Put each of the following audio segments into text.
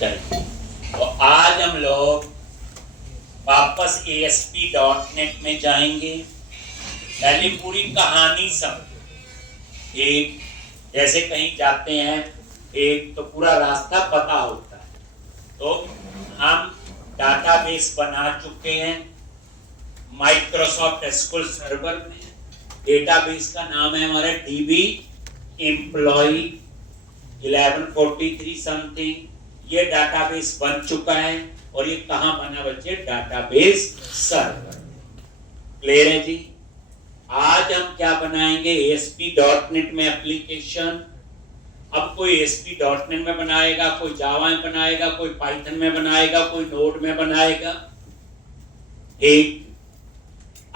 चलिए, तो आज हम लोग वापस ASP.NET में जाएंगे। पहले पूरी कहानी समझो। एक जैसे कहीं जाते हैं, एक तो पूरा रास्ता पता होता है। तो हम डाटाबेस बना चुके हैं माइक्रोसॉफ्ट एसक्यूएल सर्वर में। डेटाबेस का नाम है हमारा DB एम्प्लॉय 1143 समथिंग। ये डाटाबेस बन चुका है और ये कहां बना बच्चे? Database server. क्लियर है जी? आज हम क्या बनाएंगे? ASP.NET में एप्लीकेशन। अब कोई ASP.NET में बनाएगा, कोई जावा में बनाएगा, कोई पाइथन में बनाएगा, कोई नोड में बनाएगा। एक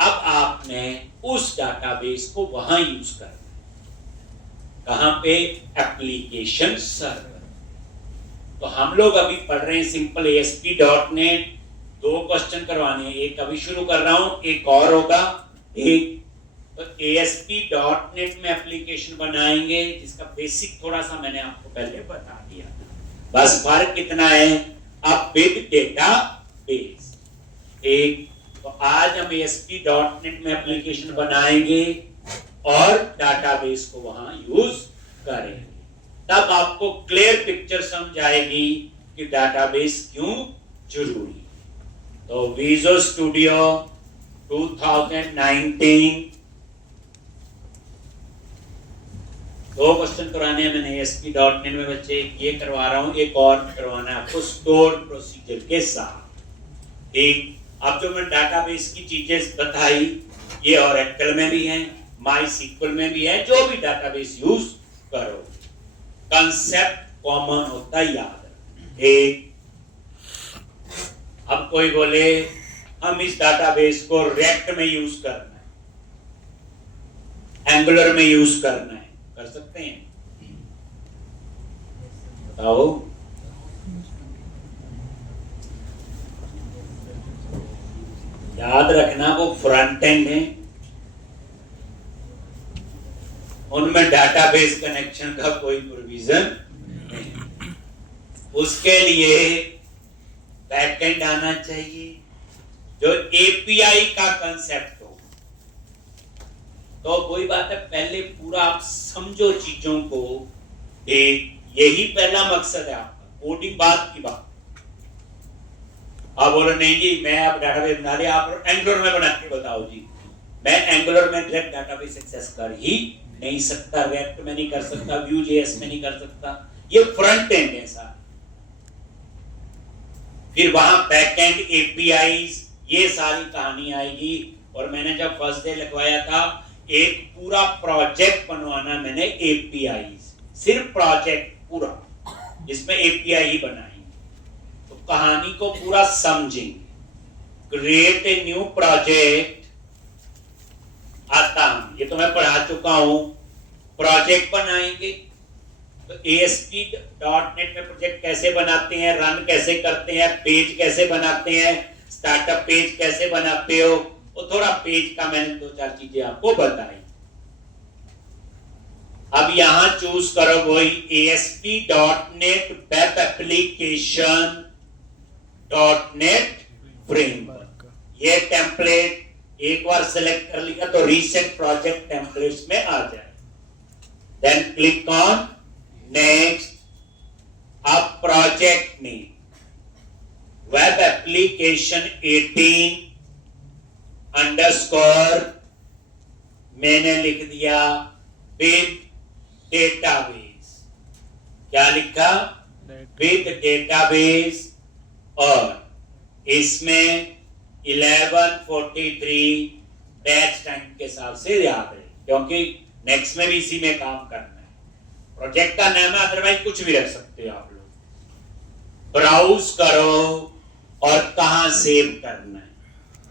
अब आपने उस डाटाबेस को वहां यूज करना है। कहां पे? Application server. तो हम लोग अभी पढ़ रहे हैं सिंपल ASP.NET। 2 क्वेश्चन करवाने हैं, एक अभी शुरू कर रहा हूं, एक और होगा। एक तो ASP.NET में एप्लीकेशन बनाएंगे जिसका बेसिक थोड़ा सा मैंने आपको पहले बता दिया। बस फर्क कितना है? अब विद डेटाबेस। एक तो आज हम ASP.NEट में एप्लीकेशन बनाएंगे और डाटाबेस को वहां यूज करेंगे। तब आपको क्लियर पिक्चर समझ आएगी कि डाटाबेस क्यों जरूरी है। तो विजुअल स्टूडियो 2019 2 क्वेश्चन करवाने हैं मैंने ASP.NET में बच्चे। ये करवा रहा हूं, एक और करवाना है आपको स्टोर प्रोसीजर के साथ। एक अब जो मैं डाटाबेस की चीजें बताई, ये ओरेकल में भी है, MySQL में भी है। जो भी डाटाबेस यूज करो, कंसेप्ट कॉमन होता है, याद है। एक अब कोई बोले हम इस डाटाबेस को रिएक्ट में यूज करना है, एंगुलर में यूज करना है, कर सकते हैं? बताओ। याद रखना वो फ्रंट एंड है, उनमें डाटाबेस कनेक्शन का कोई प्रोविजन नहीं। उसके लिए बैकएंड आना चाहिए जो API का कंसेप्ट हो। तो कोई बात है, पहले पूरा आप समझो चीजों को। एक यही पहला मकसद है आपका, कोडिंग बाद की बात। आप बोलो नहीं जी मैं आप डाटाबेस बना लिया, आप एंगुलर में बना के बताओ जी। मैं एंगुलर में डायरेक्ट डाटाबेस एक्सेस कर ही नहीं सकता, रिएक्ट में नहीं कर सकता, Vue.js में नहीं कर सकता। ये फ्रंट एंड है सारा। फिर वहां बैक एंड APIs, ये सारी कहानी आएगी। और मैंने जब फर्स्ट डे लिखवाया था, एक पूरा प्रोजेक्ट बनवाना मैंने APIs, सिर्फ प्रोजेक्ट पूरा, जिसमें API ही बनाएंगे। तो कहानी को पूरा समझेंगे। क्रिएट ए न्यू प्रोजेक्ट आता हूं, ये तो मैं पढ़ा चुका हूं। प्रोजेक्ट बनाएंगे तो ASP.NET में प्रोजेक्ट कैसे बनाते हैं, रन कैसे करते हैं, पेज कैसे बनाते हैं, स्टार्टअप पेज कैसे बनाते हो, वो थोड़ा पेज का मैंने 2-4 चीजें आपको बताई। अब यहां चूज करो वही ASP.NET web application .NET framework. ये टेम्पलेट एक बार सिलेक्ट कर लिया तो रीसेट प्रोजेक्ट टेम्पलेट्स में आ जाए। Then click on next. अब project name web application 18 underscore मैंने लिख दिया विद डेटाबेस। क्या लिखा? With database. और इसमें 1143 बैच टाइम के हिसाब से याद है, क्योंकि नेक्स्ट में भी इसी में काम करना है। प्रोजेक्ट का नाम है, अदरवाइज कुछ भी रख सकते हो आप लोग। ब्राउज करो और कहां सेव करना है।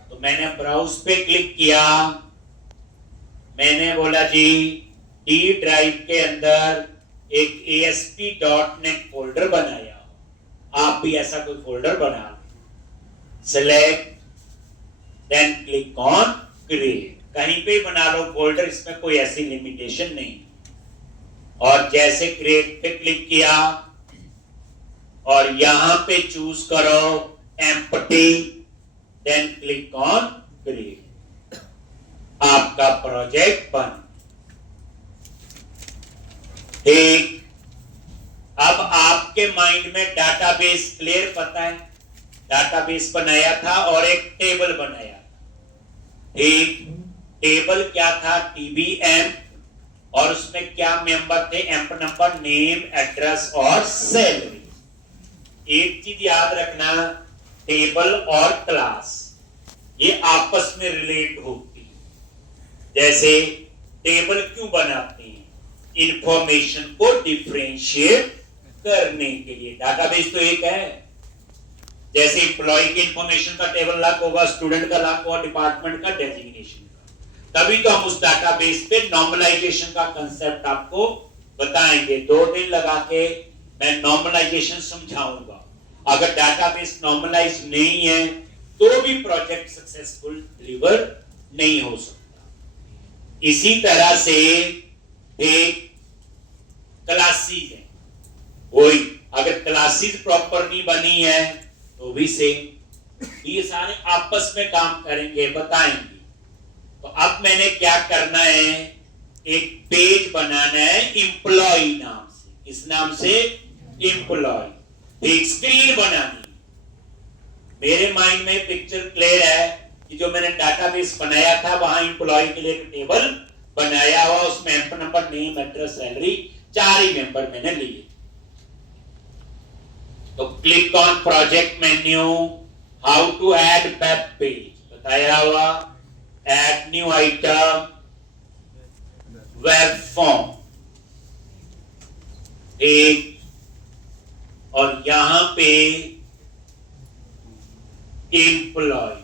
तो मैंने ब्राउज पे क्लिक किया। मैंने बोला जी D ड्राइव के अंदर एक ASP.NET फोल्डर बनाया। आप भी ऐसा कोई फोल्डर बना लो। Select, then click on create. कहीं पे बना लो फोल्डर, इसमें कोई ऐसी लिमिटेशन नहीं। और जैसे क्रिएट पे क्लिक किया और यहां पे चूज करो empty, then click on create. आपका प्रोजेक्ट बन। ठीक, अब आपके माइंड में डाटाबेस क्लियर पता है, डाटाबेस बनाया था और एक टेबल बनाया था। ठीक, टेबल क्या था? TBM, और उसमें क्या मेंबर थे? एम्प नंबर, नेम, एड्रेस और सैलरी। एक चीज याद रखना, टेबल और क्लास ये आपस में रिलेट होती है। जैसे टेबल क्यों बनाते हैं? इंफॉर्मेशन को डिफरेंशिएट करने के लिए। डाटाबेस तो एक है, जैसे एम्प्लॉय की इंफॉर्मेशन का टेबल अलग होगा, स्टूडेंट का अलग होगा, डिपार्टमेंट का, डेजिग्नेशन का। तभी तो हम उस डाटाबेस पे नॉर्मलाइजेशन का कंसेप्ट आपको बताएंगे। 2 दिन लगा के मैं नॉर्मलाइजेशन समझाऊंगा। अगर डाटाबेस नॉर्मलाइज नहीं है तो भी प्रोजेक्ट सक्सेसफुल डिलीवर नहीं हो सकता। इसी तरह से एक क्लासेस है, वही अगर क्लासेस प्रॉपर नहीं बनी है तो भी सेम, ये सारे आपस में काम करेंगे, बताएंगे। तो अब मैंने क्या करना है, एक पेज बनाना है एम्प्लॉय नाम से। किस नाम से? एम्प्लॉय। एक स्क्रीन बनानी। मेरे माइंड में पिक्चर क्लियर है कि जो मैंने डाटाबेस बनाया था वहां एम्प्लॉय के लिए टेबल बनाया हुआ, उसमें emp number, name, address, salary 4 ही मेंबर मैंने लिए। तो click on project menu, how to add web page बताया हुआ, add new item, web form. एक, और यहां पे एम्प्लॉय,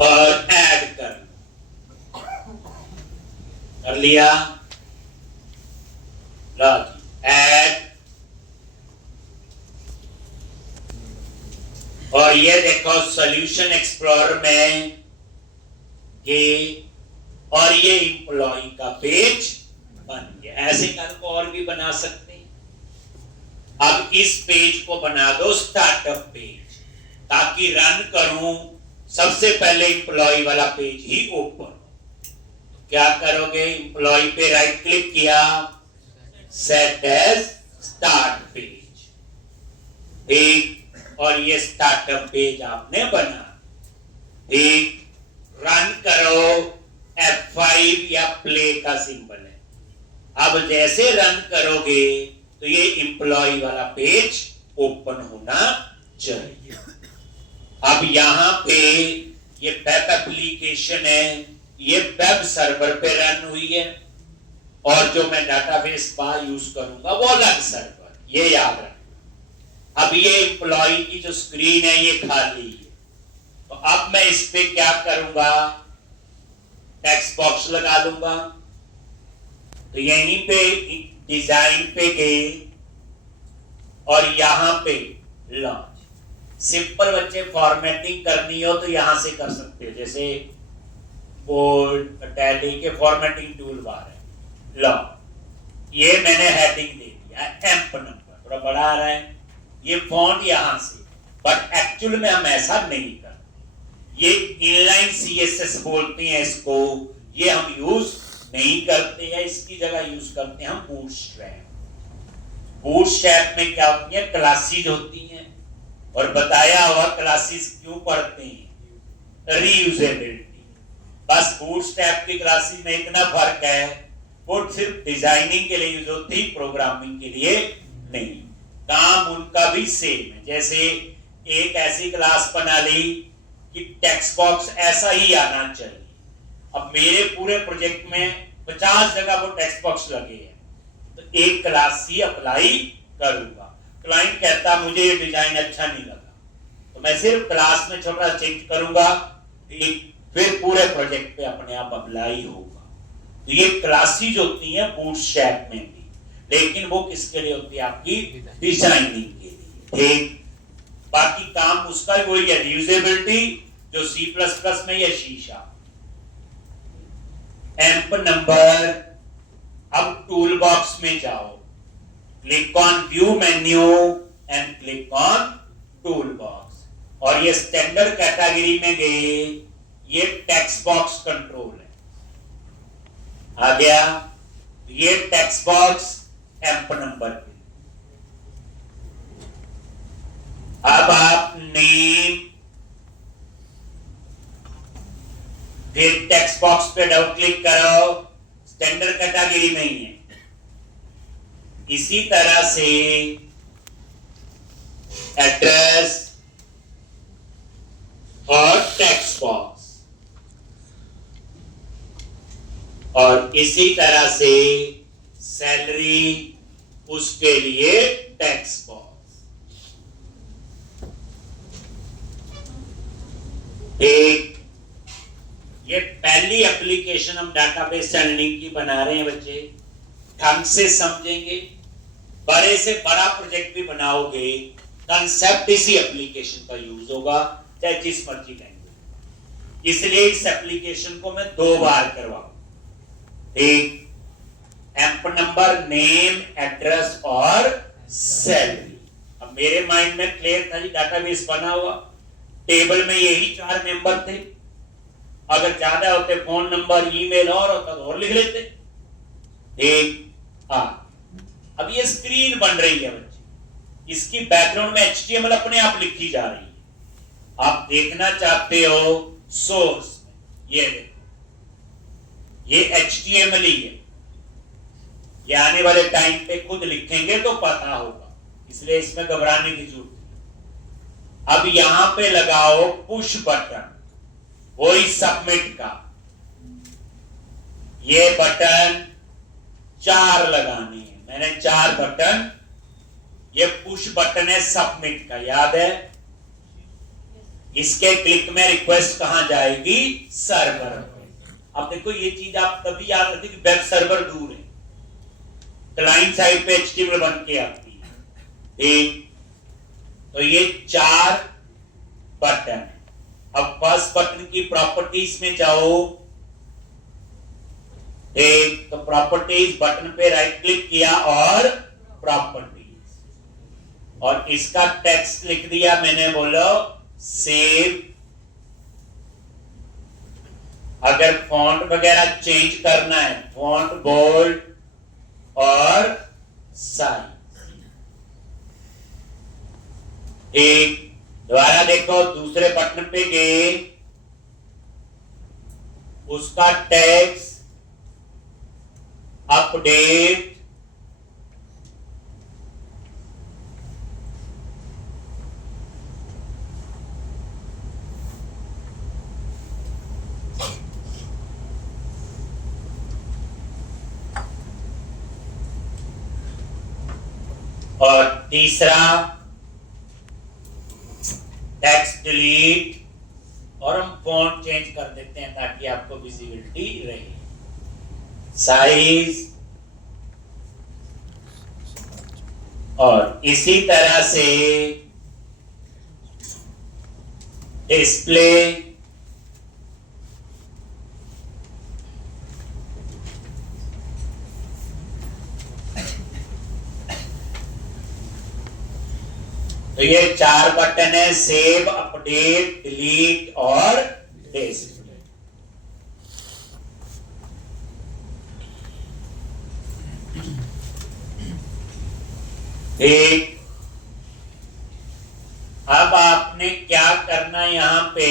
और ऐड कर लिया। ऐड, और ये देखो सॉल्यूशन एक्सप्लोरर में ये, और ये एम्प्लॉय का पेज बन गया। ऐसे कर और भी बना सकते हैं। अब इस पेज को बना दो स्टार्टअप पेज, ताकि रन करूं सबसे पहले एम्प्लॉय वाला पेज ही ओपन हो। क्या करोगे? एम्प्लॉय पे राइट क्लिक किया, सेट एज स्टार्ट पेज। ठीक, और ये स्टार्टअप पेज आपने बना। ठीक, रन करो, F5 या प्ले का सिंबल है। अब जैसे रन करोगे तो ये एम्प्लॉय वाला पेज ओपन होना चाहिए। अब यहां पे ये वेब एप्लीकेशन है, ये वेब सर्वर पे रन हुई है, और जो मैं डाटाबेस का यूज करूंगा वो अलग सर्वर, ये याद रखना। अब ये एम्प्लॉय की जो स्क्रीन है ये खाली है, तो अब मैं इस पे क्या करूंगा? टेक्स्ट बॉक्स लगा दूंगा। तो यहीं पे डिजाइन पे गए और यहां पे लॉन्च। सिंपल बच्चे फॉर्मेटिंग करनी हो तो यहां से कर सकते हो, जैसे बोल्ड, टैली के फॉर्मेटिंग टूल बार है। लो, ये मैंने हेडिंग दे दिया, एम्प नंबर थोड़ा बड़ा आ रहा है, ये फॉन्ट यहां से, बट एक्चुअल में हम ऐसा नहीं करते। ये इनलाइन CSS बोलते हैं इसको, ये हम यूज नहीं करते हैं। इसकी जगह यूज करते हैं हम बूटस्ट्रैप। बूटस्ट्रैप में क्या होती है? क्लासेस होती हैं, और बताया हुआ क्लासेस क्यों पढ़ते हैं? रीयूजेबिलिटी। बस बूटस्ट्रैप की क्लासेस में इतना फर्क है, वो सिर्फ डिजाइनिंग के लिए यूज होती, प्रोग्रामिंग के लिए नहीं। काम उनका भी सेम है। जैसे एक ऐसी क्लास बना ली कि टेक्स्ट बॉक्स ऐसा ही आना चाहिए। अब मेरे पूरे प्रोजेक्ट में 50 जगह वो टेक्स्ट बॉक्स लगे हैं, तो एक क्लास ही अप्लाई करूंगा। क्लाइंट कहता मुझे ये डिजाइन अच्छा नहीं लगा, तो मैं सिर्फ क्लास में छोटा चेंज करूंगा, फिर पूरे प्रोजेक्ट पे अपने आप अप्लाई होगा। तो ये क्लासेस होती हैं बूटस्ट्रैप में भी, लेकिन वो किसके लिए होती है? आपकी डिजाइनिंग के लिए। ठीक, बाकी काम उसका वही है, रीयूजेबिलिटी जो C++ में या शीशा। Amp number. अब टूल बॉक्स में जाओ, click on view menu and click on tool box, और ये स्टैंडर्ड कैटेगरी में गए, ये टेक्स्ट बॉक्स कंट्रोल है, आ गया। ये टेक्स्ट बॉक्स एम्प नंबर के। अब आप नेम, फिर टेक्स्ट बॉक्स पे डबल क्लिक करो, स्टैंडर्ड कैटेगरी में ही है। इसी तरह से एड्रेस और टेक्स्ट बॉक्स, और इसी तरह से सैलरी, उसके लिए टेक्स्ट बॉक्स। एक ये पहली एप्लीकेशन हम डाटाबेस लर्निंग की बना रहे हैं बच्चे, ढंग से समझेंगे, बड़े से बड़ा प्रोजेक्ट भी बनाओगे, कंसेप्ट इसी एप्लीकेशन का यूज होगा, चाहे जिस मर्जी लैंग्वेज। इसलिए इस एप्लीकेशन को मैं 2 बार करवाऊं। एक, एम्प नंबर, नेम, एड्रेस और सैलरी। अब मेरे माइंड में क्लियर था जी, डाटाबेस बना हुआ, टेबल में यही 4 मेंबर थे, अगर ज्यादा होते फोन नंबर, ईमेल और होता तो और लिख लेते। एक, अब ये स्क्रीन बन रही है बच्चे, इसकी बैकग्राउंड में HTML अपने आप लिखी जा रही है। आप देखना चाहते हो सोर्स में, ये देखो, ये HTML ही है, ये आने वाले टाइम पे खुद लिखेंगे तो पता होगा, इसलिए इसमें घबराने की जरूरत नहीं। अब यहां पे लगाओ पुश बटन, वही सबमिट का। ये बटन 4 लगाने हैं, मैंने 4 बटन, ये पुश बटन है सबमिट का, याद है। इसके क्लिक में रिक्वेस्ट कहां जाएगी, सर्वर पे। अब देखो ये चीज आप तभी याद रखते कि वेब सर्वर दूर है, क्लाइंट साइड पे HTML बन के आती है। एक, तो ये 4 बटन। अब फर्स्ट बटन की प्रॉपर्टीज में जाओ, एक तो प्रॉपर्टीज बटन पे राइट क्लिक किया और प्रॉपर्टीज, और इसका टेक्स्ट लिख दिया मैंने, बोलो सेव। अगर फॉन्ट वगैरह चेंज करना है, फॉन्ट बोल्ड और साइज। एक, दोबारा देखो, दूसरे बटन पे गए, उसका टेक्स्ट अपडेट, और तीसरा टेक्स्ट डिलीट, और हम फॉन्ट चेंज कर देते हैं ताकि आपको विजिबिलिटी रहे। साइज, और इसी तरह से डिस्प्ले, तो ये 4 बटन है, सेव, अपडेट, डिलीट और डिस्प्ले। एक, अब आपने क्या करना है, यहां पे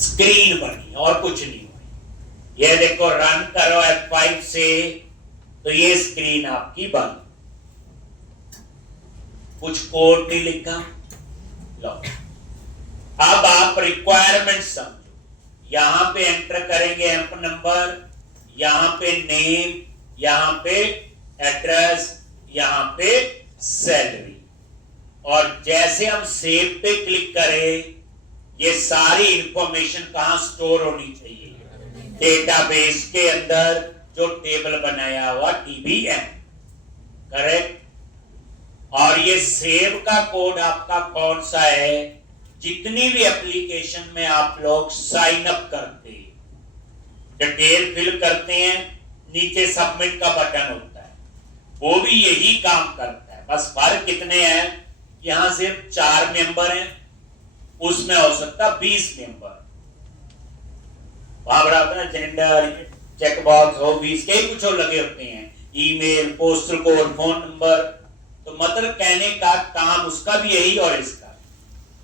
स्क्रीन बनी और कुछ नहीं। ये देखो, रन करो F5 से, तो ये स्क्रीन आपकी बंद, कुछ कोड नहीं लिखा। लो, अब आप रिक्वायरमेंट समझो, यहां पे एंटर करेंगे एम्प नंबर, यहां पे नेम, यहां पे एड्रेस, यहां पे सैलरी, और जैसे हम सेव पे क्लिक करें, ये सारी इंफॉर्मेशन कहां स्टोर होनी चाहिए, डेटाबेस के अंदर, जो टेबल बनाया हुआ TBM, करेक्ट। और ये सेव का कोड आपका कौन सा है? जितनी भी एप्लीकेशन में आप लोग साइन अप करते हैं, डिटेल फिल करते हैं, नीचे सबमिट का बटन होता है, वो भी यही काम करता है। बस फर्क कितने हैं, यहां सिर्फ 4 मेंबर हैं, उसमें हो सकता 20 मेंबर। वहां बड़ा होता है जेंडर, चेक बॉक्स हो 20 के कुछ और लगे होते हैं, email, postal code, phone number. तो मतलब कहने का काम उसका भी यही और इसका,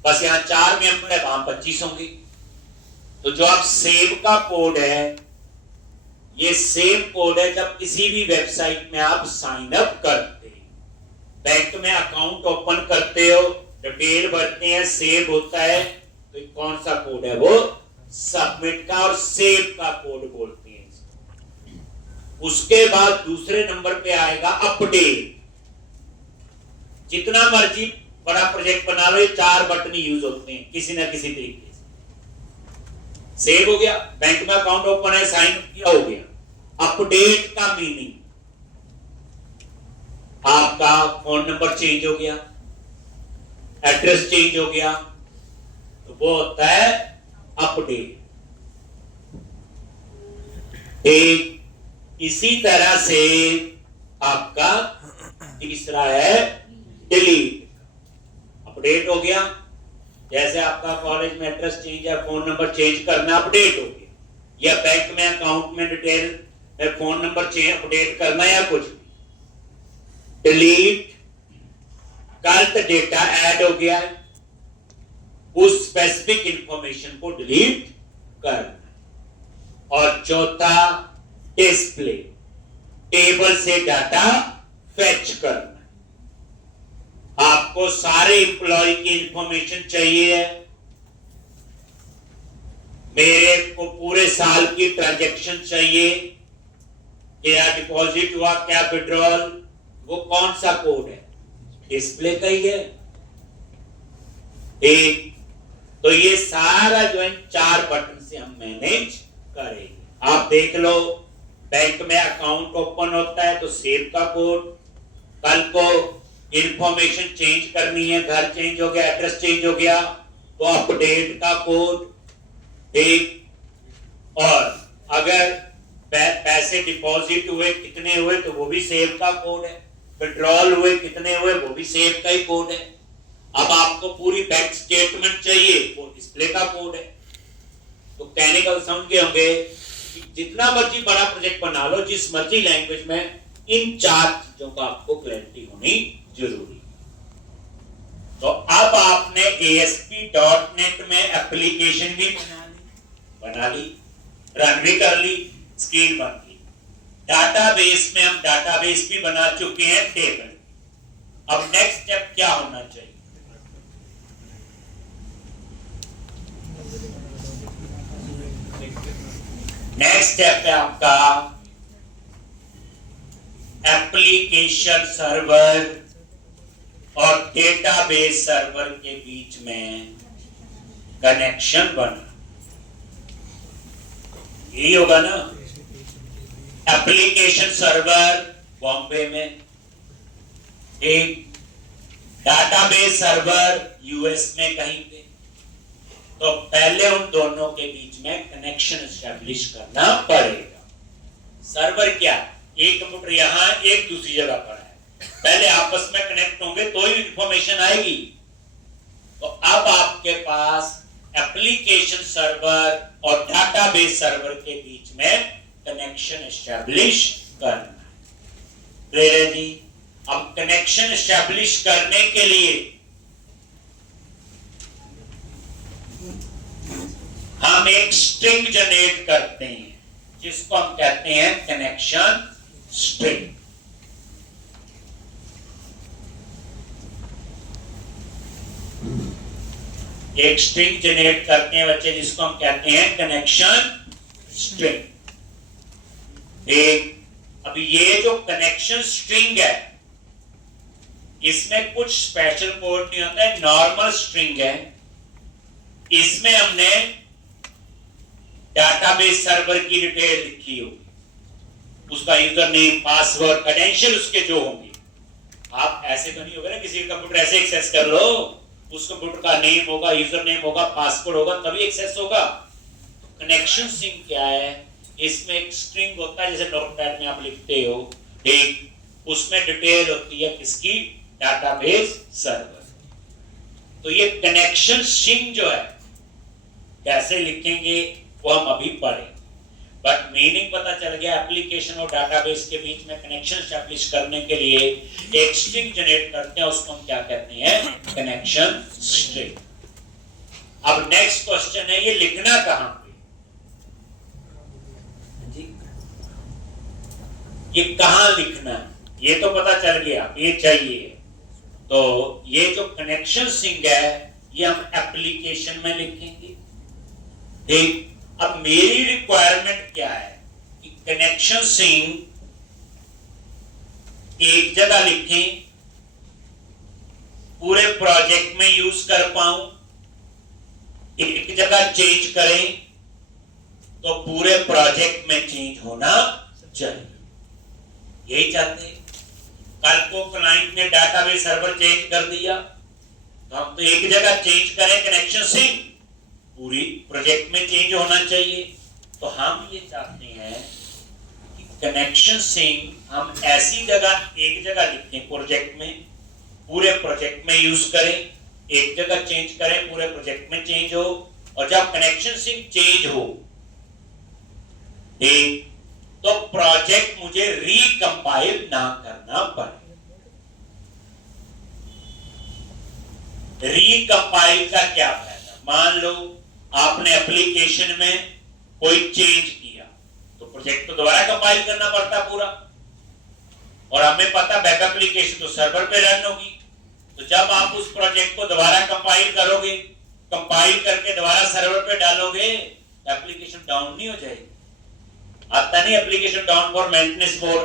बस यहाँ 4 मेंबर है, वहां 25 होंगे। तो जो आप सेव का कोड है, ये सेव कोड है जब किसी भी वेबसाइट में आप साइन अप करते हैं, बैंक में अकाउंट ओपन करते हो, डिटेल भरते हैं, सेव होता है, तो कौन सा कोड है? वो सबमिट का और सेव का कोड बोलते हैं। उसके बाद दूसरे नंबर पे आएगा अपडेट। जितना मर्जी बड़ा प्रोजेक्ट बना लो, ये 4 बटन यूज होते हैं किसी ना किसी तरीके से। सेव हो गया, बैंक में अकाउंट ओपन है, साइन किया, हो गया। अपडेट का मीनिंग, आपका फोन नंबर चेंज हो गया, एड्रेस चेंज हो गया, तो वो होता है अपडेट। एक इसी तरह से आपका तीसरा है डिलीट। अपडेट हो गया, जैसे आपका कॉलेज में एड्रेस चेंज है, फोन नंबर चेंज करना, अपडेट हो गया, या बैंक में अकाउंट में डिटेल में फोन नंबर चेंज अपडेट करना या कुछ भी। डिलीट, गलत डेटा ऐड हो गया है, उस स्पेसिफिक इंफॉर्मेशन को डिलीट करना। और चौथा डिस्प्ले, टेबल से डाटा फेच करना। आपको सारे एम्प्लॉय की इंफॉर्मेशन चाहिए है, मेरे को पूरे साल की ट्रांजैक्शन चाहिए, क्या डिपॉजिट हुआ, क्या विड्रॉल, वो कौन सा कोड है? डिस्प्ले का ही है। एक तो ये सारा जो है 4 बटन से हम मैनेज करेंगे। आप देख लो, बैंक में अकाउंट ओपन होता है तो सेव का कोड, कल को इंफॉर्मेशन चेंज करनी है, घर चेंज हो गया, एड्रेस चेंज हो गया, तो अपडेट का कोड। एक और अगर पैसे डिपॉजिट हुए, कितने हुए, तो वो भी सेव का कोड है। विड्रॉल हुए, कितने हुए, वो भी सेव का ही कोड है। अब आपको पूरी बैंक स्टेटमेंट चाहिए, वो डिस्प्ले का कोड है। तो कहने का समझ गए होंगे कि जितना मर्जी बड़ा प्रोजेक्ट बना लो, जिस मर्जी लैंग्वेज में, इन 4 चीजों का आपको क्लैरिटी होनी जरूरी। तो अब आपने ASP.NET में एप्लीकेशन भी बना ली, रन भी कर ली, स्क्रीन बन गई। डाटाबेस में हम डाटाबेस भी बना चुके हैं, टेबल। अब नेक्स्ट स्टेप क्या होना चाहिए? नेक्स्ट स्टेप है आपका एप्लीकेशन सर्वर और डेटाबेस सर्वर के बीच में कनेक्शन बना। यही होगा ना? एप्लीकेशन सर्वर बॉम्बे में, एक डाटाबेस सर्वर यूएस में कहीं पे। तो पहले उन दोनों के बीच में कनेक्शन एस्टेब्लिश करना पड़ेगा। सर्वर क्या, एक कंप्यूटर यहां, एक दूसरी जगह पर है, पहले आपस में कनेक्ट होंगे तो ही इंफॉर्मेशन आएगी। तो अब आपके पास एप्लीकेशन सर्वर और डाटाबेस सर्वर के बीच में कनेक्शन एस्टेब्लिश करना है जी। अब कनेक्शन एस्टेब्लिश करने के लिए हम एक स्ट्रिंग जनरेट करते हैं, जिसको हम कहते हैं कनेक्शन स्ट्रिंग। एक स्ट्रिंग जनरेट करते हैं बच्चे, जिसको हम कहते हैं कनेक्शन स्ट्रिंग। अब ये जो कनेक्शन स्ट्रिंग है, इसमें कुछ स्पेशल कोड नहीं होता है, नॉर्मल स्ट्रिंग है। इसमें हमने डाटाबेस सर्वर की डिटेल लिखी होगी, उसका यूजर नेम, पासवर्ड, क्रेडेंशियल उसके जो होंगे। आप ऐसे तो नहीं होगा ना किसी कंप्यूटर ऐसे एक्सेस कर लो, उस कंप्यूटर का नेम होगा, यूजर नेम होगा, पासवर्ड होगा, तभी एक्सेस होगा। कनेक्शन स्ट्रिंग क्या है? इसमें एक स्ट्रिंग होता है जैसे नोटपैड में आप लिखते हो, एक उसमें डिटेल होती है किसकी? Database server. तो ये कनेक्शन स्ट्रिंग जो है कैसे लिखेंगे वो हम अभी पढ़ेंगे, बट मीनिंग पता चल गया। एप्लीकेशन और डाटाबेस के बीच में कनेक्शन एस्टैब्लिश करने के लिए एक स्ट्रिंग जनरेट करते हैं, उसको हम क्या कहते हैं? Connection string. अब नेक्स्ट क्वेश्चन है, ये लिखना कहां पे? ये कहां लिखना है ये तो पता चल गया, ये चाहिए। तो ये जो कनेक्शन स्ट्रिंग है ये हम एप्लीकेशन में लिखेंगे। ठीक, अब मेरी रिक्वायरमेंट क्या है कि कनेक्शन स्ट्रिंग एक जगह लिखें, पूरे प्रोजेक्ट में यूज कर पाऊं, एक जगह चेंज करें तो पूरे प्रोजेक्ट में चेंज होना चाहिए, यही चाहते हैं। कल को क्लाइंट ने डाटाबेस सर्वर चेंज कर दिया तो हम तो एक जगह चेंज करें कनेक्शन स्ट्रिंग, पूरी प्रोजेक्ट में चेंज होना चाहिए। तो हम ये चाहते हैं कि कनेक्शन स्ट्रिंग हम ऐसी जगह एक जगह लिखें प्रोजेक्ट में, पूरे प्रोजेक्ट में यूज करें, एक जगह चेंज करें पूरे प्रोजेक्ट में चेंज हो, और जब कनेक्शन स्ट्रिंग चेंज हो ठीक तो प्रोजेक्ट मुझे रिकंपाइल ना करना पड़े। रिकंपाइल का क्या फायदा? मान लो आपने एप्लीकेशन में कोई चेंज किया तो प्रोजेक्ट तो दोबारा कंपाइल करना पड़ता पूरा, और हमें पता बैक एप्लीकेशन तो सर्वर पे रन होगी। तो जब आप उस प्रोजेक्ट को दोबारा कंपाइल करोगे, कंपाइल करके दोबारा सर्वर पे डालोगे, एप्लीकेशन डाउन नहीं हो जाएगी? आता नहीं application down for maintenance mode,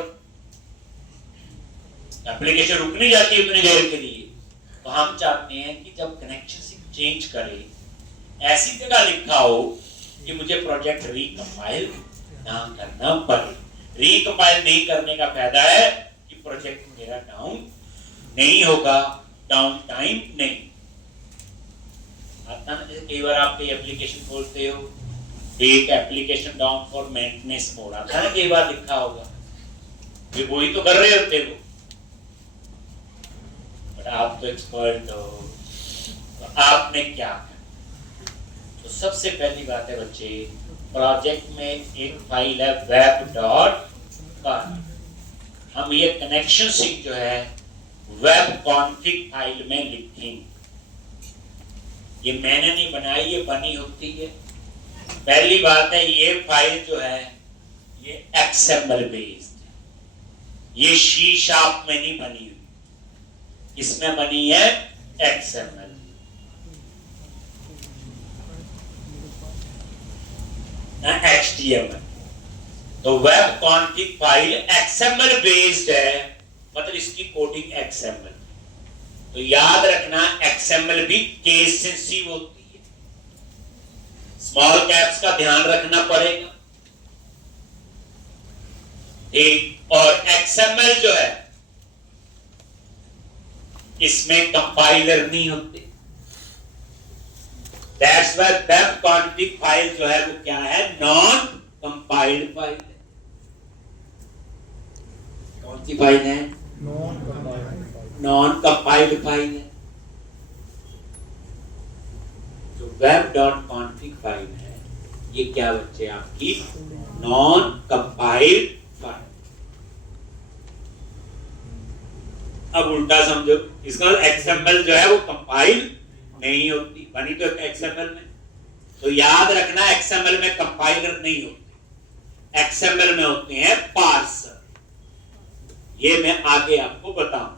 application रुक नहीं जाती उतनी देर के लिए। तो हम चाहते हैं कि जब कनेक्शन चेंज करें ऐसी जगह लिखा हो कि मुझे प्रोजेक्ट रिकंपाइल ना करना पड़े। रिकंपाइल नहीं करने का फायदा है कि प्रोजेक्ट मेरा डाउन नहीं होगा, डाउन टाइम नहीं आता ना। जैसे कई बार आप कोई एप्लीकेशन खोलते हो, एक application down for maintenance mode आता है ना, कई बार लिखा होगा, वे वही तो कर रहे होते हो, बट आप तो एक्सपर्ट हो। तो आपने क्या करना? तो सबसे पहली बात है बच्चे, प्रोजेक्ट में एक फाइल है web.conf, हम ये कनेक्शन स्ट्रिंग जो है वेब कॉन्फ़िग फाइल में लिखेंगे। ये मैंने नहीं बनाई, ये बनी होती है। पहली बात है ये फाइल जो है ये XML बेस्ड है, ये C# में नहीं बनी हुई, इसमें बनी है XML। HTML। तो web config file XML based है, मतलब इसकी कोडिंग XML। तो याद रखना XML भी केस सेंसिटिव होती है, स्मॉल कैप्स का ध्यान रखना पड़ेगा ठीक। और XML जो है इसमें कंपाइलर नहीं होते, that's why web config file जो है वो क्या है? नॉन कंपाइल्ड फाइल है। कौन सी फाइल है? नॉन कंपाइल्ड फाइल है। जो web.config फाइल है ये क्या बच्चे? आपकी नॉन कंपाइल्ड फाइल। अब उल्टा समझो, इसका XML जो है वो कंपाइल नहीं होती, बनी तो XML में। तो याद रखना XML में कंपाइलर नहीं होते, XML में होते हैं पार्सर। ये मैं आगे आपको बताऊं।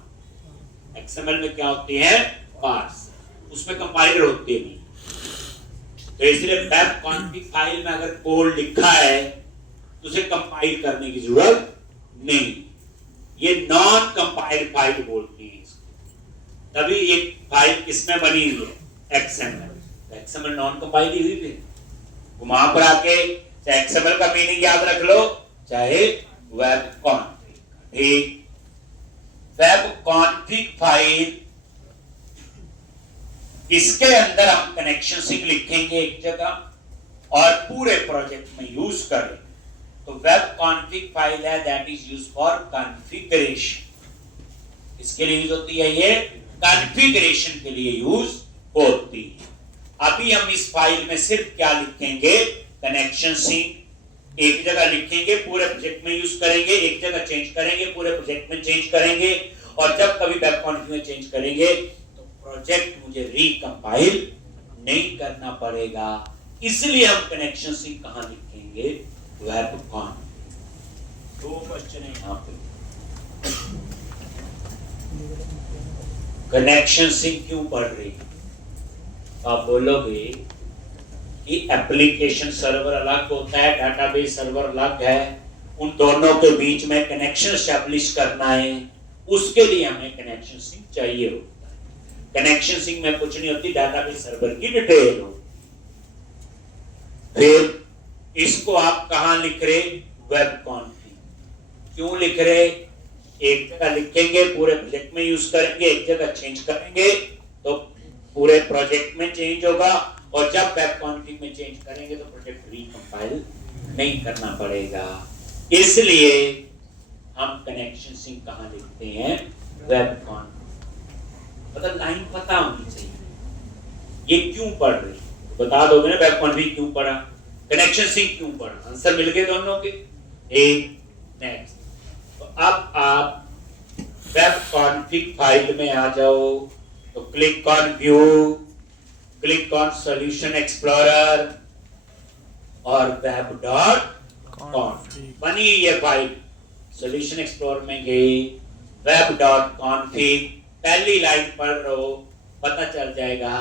XML में क्या होते हैं? पार्सर, उसमें कंपाइलर होते नहीं। तो इसलिए वेब कॉन्फ़िग फाइल में अगर कोड लिखा है तो उसे कंपाइल करने की जरूरत नहीं, ये नॉन कंपाइल्ड फाइल बोलती है इसको। तभी एक फाइल किसमें बनी हुई है? XML। XML नॉन कंपाइल्ड ही हुई थी। वहां पर आके चाहे XML का मीनिंग याद रख लो, चाहे वेब कॉन्फ़िग। ठीक, वेब कॉन्फिग फाइल, इसके अंदर हम कनेक्शन सिंक लिखेंगे एक जगह और पूरे प्रोजेक्ट में यूज करें। तो वेब कॉन्फिग फाइल है that is use for configuration. इसके लिए यूज होती है, ये कॉन्फ़िगरेशन के लिए यूज होती है। अभी हम इस फाइल में सिर्फ क्या लिखेंगे, कनेक्शन सिंक। एक जगह लिखेंगे, पूरे प्रोजेक्ट में यूज करेंगे, एक जगह चेंज करेंगे, पूरे प्रोजेक्ट में चेंज करेंगे, और जब कभी वेब कॉन्फिग में चेंज करेंगे तो प्रोजेक्ट मुझे रिकंपाइल नहीं करना पड़ेगा। इसलिए हम कनेक्शन सिंक कहां लिखेंगे, वेब कॉन्फिग। दो क्वेश्चन है यहां पे, कनेक्शन सिंक क्यों पढ़ रही है? आप बोलोगे कि एप्लीकेशन सर्वर अलग होता है, डाटाबेस सर्वर अलग है, उन दोनों के बीच में कनेक्शन एस्टैब्लिश करना है, उसके लिए हमें कनेक्शन सिंक चाहिए होता है। कनेक्शन सिंक में कुछ नहीं होती, डाटाबेस सर्वर की डिटेल हो। फिर इसको आप कहां लिख रहे, वेब कॉन्फिग। क्यों लिख रहे, एक जगह लिखेंगे पूरे प्रोजेक्ट में यूज करेंगे, एक जगह चेंज करेंगे तो पूरे प्रोजेक्ट में चेंज होगा, और जब वेब कॉन्फिग में चेंज करेंगे तो प्रोजेक्ट रिकंपाइल नहीं करना पड़ेगा। इसलिए हम कनेक्शन सिंक कहां लिखते हैं, वेब कॉन्फिग। मतलब लाइन पता होनी चाहिए ये क्यों पढ़ रही, बता दोगे ना वेब कॉन्फिग क्यों पढ़ा, कनेक्शन सिंक क्यों पढ़ा, आंसर मिल गए दोनों के। एक नेक्स्ट, तो अब आप वेब कॉन्फिग फाइल में आ जाओ, तो click on view, click on solution explorer और web.config बनी ये फाइल। सॉल्यूशन एक्सप्लोरर में गई, web.config, पहली लाइन पढ़ लो, पता चल जाएगा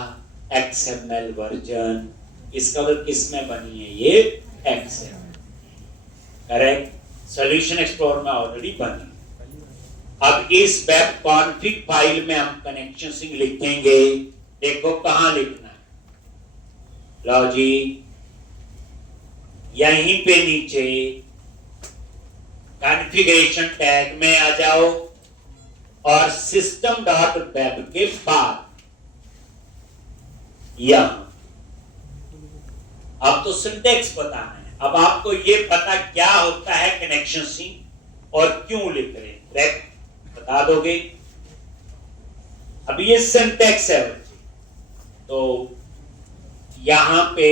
XML वर्जन। इसका मतलब किसमें बनी है, ये XML, करेक्ट। सॉल्यूशन एक्सप्लोरर में ऑलरेडी बनी। अब इस वेब कॉन्फिग फाइल में हम कनेक्शन सिंक लिखेंगे। देखो कहां लिखना है, लो जी यहीं पे नीचे कॉन्फ़िगरेशन टैग में आ जाओ और system.web के बाद यहां, अब तो सिंटेक्स बताना है। अब आपको ये पता क्या होता है कनेक्शन सिंक और क्यों लिख रहे हैं, करेक्ट बता दोगे। अब ये सिंटेक्स है बच्चे, तो यहां पे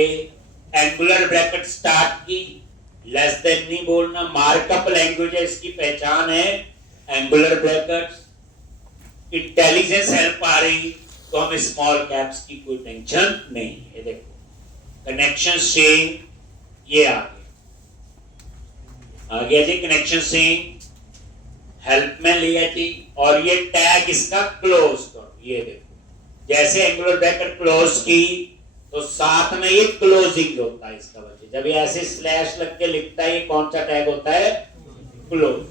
एंगुलर ब्रैकेट स्टार्ट की, लेस देन नहीं बोलना, मार्कअप लैंग्वेज है इसकी पहचान है एंगुलर ब्रैकेट्स। इंटेलिजेंस हेल्प आ रही तो हमें स्मॉल कैप्स की कोई टेंशन नहीं है। देखो कनेक्शन सिंक ये आ गया जी, कनेक्शन सिंक हेल्प में लिया जी, और ये टैग इसका क्लोज करो। ये देखो जैसे एंगुलर ब्रैकेट क्लोज की तो साथ में ये क्लोजिंग होता है इसका बच्चे। जब ये ऐसे स्लैश लग के लिखता है, ये कौन सा टैग होता है, क्लोज।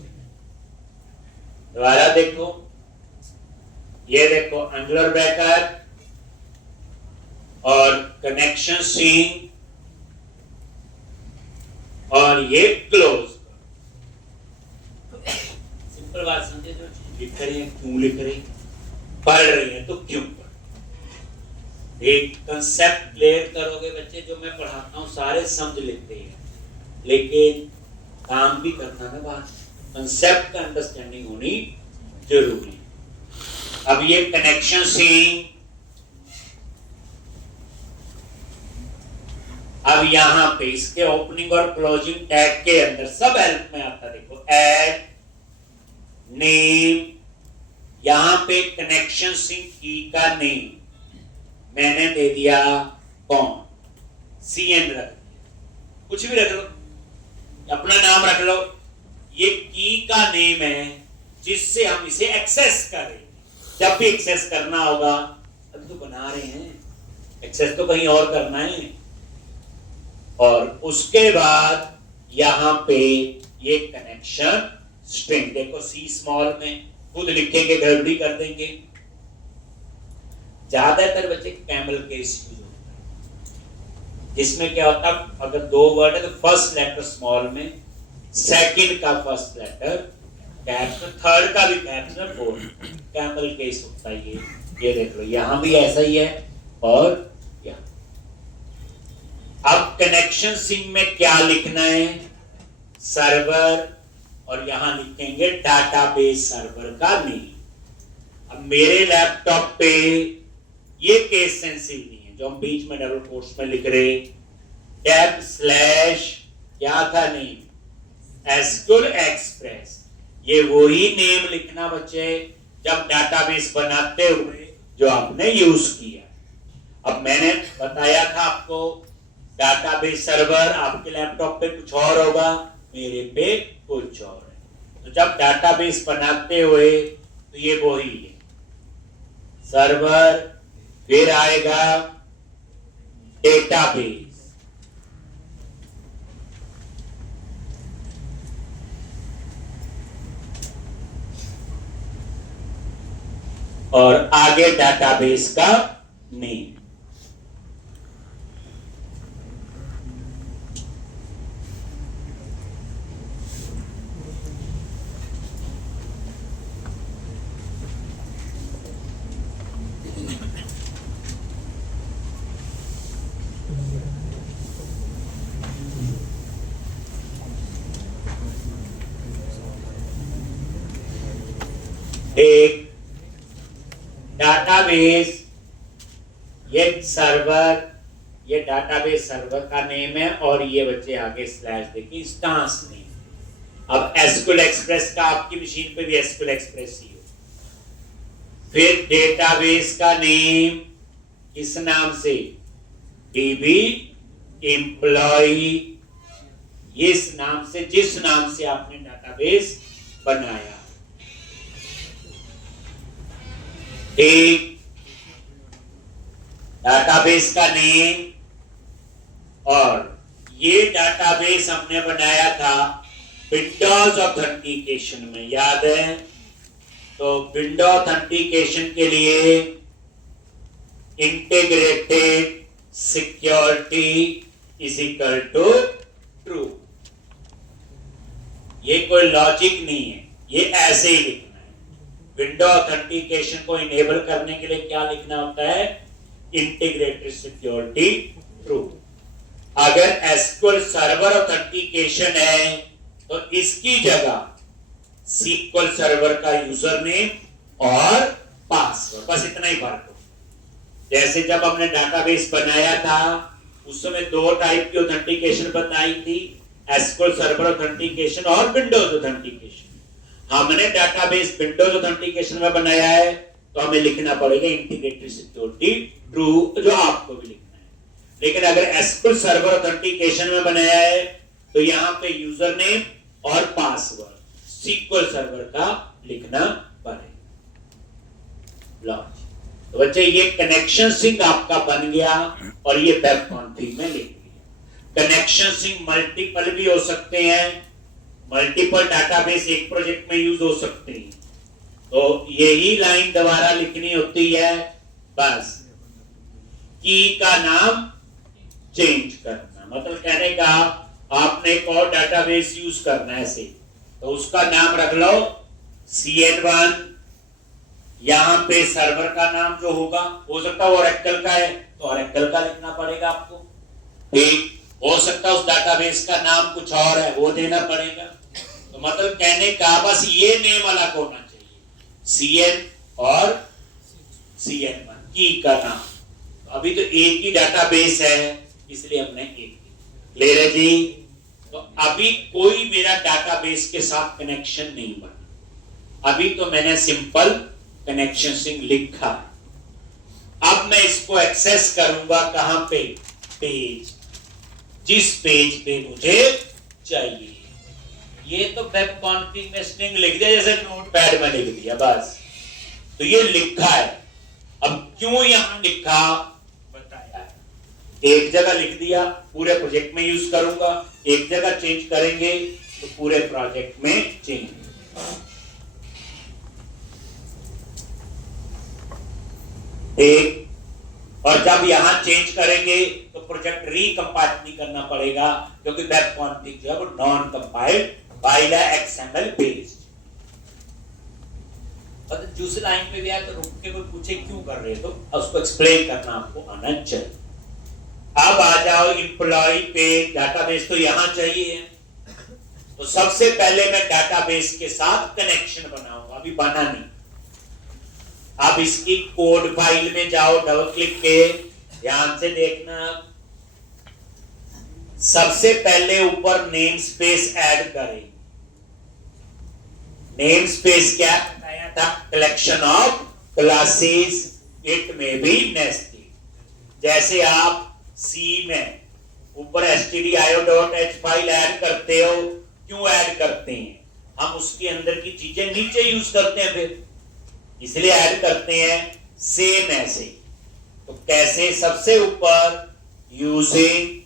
दोबारा देखो, ये देखो एंगुलर ब्रैकेट और कनेक्शन सिंक और ये क्लोज। सिंपल बात समझे, जो लिख रही है क्यों लिख रही, पढ़ रही है तो क्यों पढ़। एक कंसेप्ट क्लियर करोगे बच्चे, जो मैं पढ़ाता हूँ सारे समझ लेते हैं, लेकिन काम भी करना ना, बात कंसेप्ट का अंडरस्टैंडिंग होनी जरूरी। अब ये कनेक्शन सिंक, अब यहां पे इसके ओपनिंग और क्लोजिंग टैग के अंदर सब हेल्प में आता, देखो ऐड नेम, यहां पे कनेक्शन सिंक की का नेम मैंने दे दिया कौन, CN रख दिया, कुछ भी रख लो, अपना नाम रख लो। ये की का नेम है जिससे हम इसे एक्सेस करें। जब भी एक्सेस करना होगा, अभी तो बना रहे हैं, एक्सेस तो कहीं और करना है। और उसके बाद यहां पे ये कनेक्शन स्ट्रिंग, देखो C स्मॉल में खुद लिखेंगे गड़बड़ी कर देंगे। ज्यादातर बच्चे कैमल केस यूज होता है, जिसमें क्या होता है, अगर दो वर्ड है तो फर्स्ट लेटर स्मॉल में, सेकंड का फर्स्ट लेटर कैप्स में, थर्ड का भी कैप्स में, फोर्थ कैमल केस होता है ये देख लो, यहां भी ऐसा ही है और यहाँ। अब कनेक्शन सिंक में क्या लिखना है, सर्वर, और यहां लिखेंगे डाटाबेस सर्वर का नेम। अब मेरे लैपटॉप पे ये केस सेंसिटिव नहीं है, जो हम बीच में डबल कोट्स में लिख रहे, टैब स्लैश क्या था नेम, एसक्यूएल एक्सप्रेस, ये वही नेम लिखना बच्चे जब डाटाबेस बनाते हुए जो आपने यूज किया। अब मैंने बताया था आपको डाटाबेस सर्वर आपके लैपटॉप पे कुछ और होगा, मेरे पे कुछ और है। तो जब डाटाबेस बनाते हुए तो ये वही है सर्वर, फिर आएगा डेटाबेस, और आगे डाटाबेस का नेम। एक डाटाबेस, ये सर्वर, ये डाटाबेस सर्वर का नेम है, और ये बच्चे आगे स्लैश देखिए इंस्टांस नेम। अब एसक्यूएल एक्सप्रेस का आपकी मशीन पे भी एसक्यूएल एक्सप्रेस ही हो। फिर डेटाबेस का नेम किस नाम से, डीबी एम्प्लॉई, इस नाम से, जिस नाम से आपने डाटाबेस बनाया। एक डाटाबेस का नेम, और ये डाटाबेस हमने बनाया था विंडोज ऑथेंटिकेशन में, याद है? तो विंडो ऑथेंटिकेशन के लिए integrated security is equal to true. ये कोई लॉजिक नहीं है, ये ऐसे ही लिखना है। विंडो ऑथेंटिकेशन को इनेबल करने के लिए क्या लिखना होता है, इंटीग्रेटेड सिक्योरिटी ट्रू। अगर एसक्यूएल सर्वर ऑथेंटिकेशन है तो इसकी जगह SQL सर्वर का यूजर नेम और पासवर्ड, बस इतना ही फर्क हो। जैसे जब हमने डाटाबेस बनाया था उस समय दो टाइप की ऑथेंटिकेशन बताई थी, SQL सर्वर ऑथेंटिकेशन और विंडोज ऑथेंटिकेशन। हमने डाटाबेस विंडोज ऑथेंटिकेशन में बनाया है तो हमें लिखना पड़ेगा इंटीग्रेटेड सिक्योरिटी ट्रू, जो आपको भी लिखना है। लेकिन अगर SQL सर्वर ऑथेंटिकेशन में बनाया है तो यहां पे यूजर नेम और पासवर्ड SQL सर्वर का लिखना पड़ेगा। तो बच्चे ये कनेक्शन सिंक आपका बन गया और ये वेब कॉन्फ़िग में लिख दिया। कनेक्शन सिंक मल्टीपल भी हो सकते हैं, मल्टीपल डाटाबेस एक प्रोजेक्ट में यूज हो सकते हैं। तो यही लाइन दोबारा लिखनी होती है, बस की का नाम चेंज करना, मतलब कहने का आपने एक और डाटाबेस यूज करना है ऐसे, तो उसका नाम रख लो CN1। यहां पे सर्वर का नाम जो होगा, हो सकता है ओरेकल का है तो ओरेकल का लिखना पड़ेगा आपको, ठीक। हो सकता है उस डाटाबेस का नाम कुछ और है, वो देना पड़ेगा। तो मतलब कहने का बस ये नेम अलग होना चाहिए, CN और CN1 की का नाम। तो अभी तो एक ही डाटाबेस है इसलिए हमने एक ले रहे जी। तो अभी कोई मेरा डाटाबेस के साथ कनेक्शन नहीं बना, अभी तो मैंने सिंपल कनेक्शन सिंक लिखा। अब मैं इसको एक्सेस करूंगा कहां पे, पेज, जिस पेज पे मुझे चाहिए। ये तो वेब कॉन्फ़िग में स्ट्रिंग लिख दिया जैसे नोटपैड में लिख दिया बस, तो ये लिखा है। अब क्यों यहां लिखा बताया है, एक जगह लिख दिया पूरे प्रोजेक्ट में यूज करूंगा, एक जगह चेंज करेंगे तो पूरे प्रोजेक्ट में चेंज। एक, और जब यहां चेंज करेंगे तो प्रोजेक्ट रिकंपाइल नहीं करना पड़ेगा क्योंकि वेब कॉन्फ़िग जो है वो नॉन कंपाइल्ड फाइल है, XML बेस्ड। और दूसरी लाइन में भी आए तो रुक के कोई पूछे क्यों कर रहे हो तो उसको एक्सप्लेन करना आपको आना चाहिए। अब आ जाओ एम्प्लॉय पे, डाटाबेस तो यहां चाहिए। तो सबसे पहले मैं डाटाबेस के साथ कनेक्शन बनाऊंगा, अभी बना नहीं। अब इसकी कोड फाइल में जाओ, डबल क्लिक के ध्यान से देखना। सबसे पहले ऊपर नेम स्पेस ऐड करें। नेम स्पेस क्या बताया था? कलेक्शन ऑफ क्लासेस, इट में बी नेस्टेड। जैसे आप सी में ऊपर stdio.h फाइल ऐड करते हो, क्यों ऐड करते हैं? हम उसके अंदर की चीजें नीचे यूज करते हैं, फिर इसलिए ऐड करते हैं। सेम ऐसे तो कैसे? सबसे ऊपर यूजिंग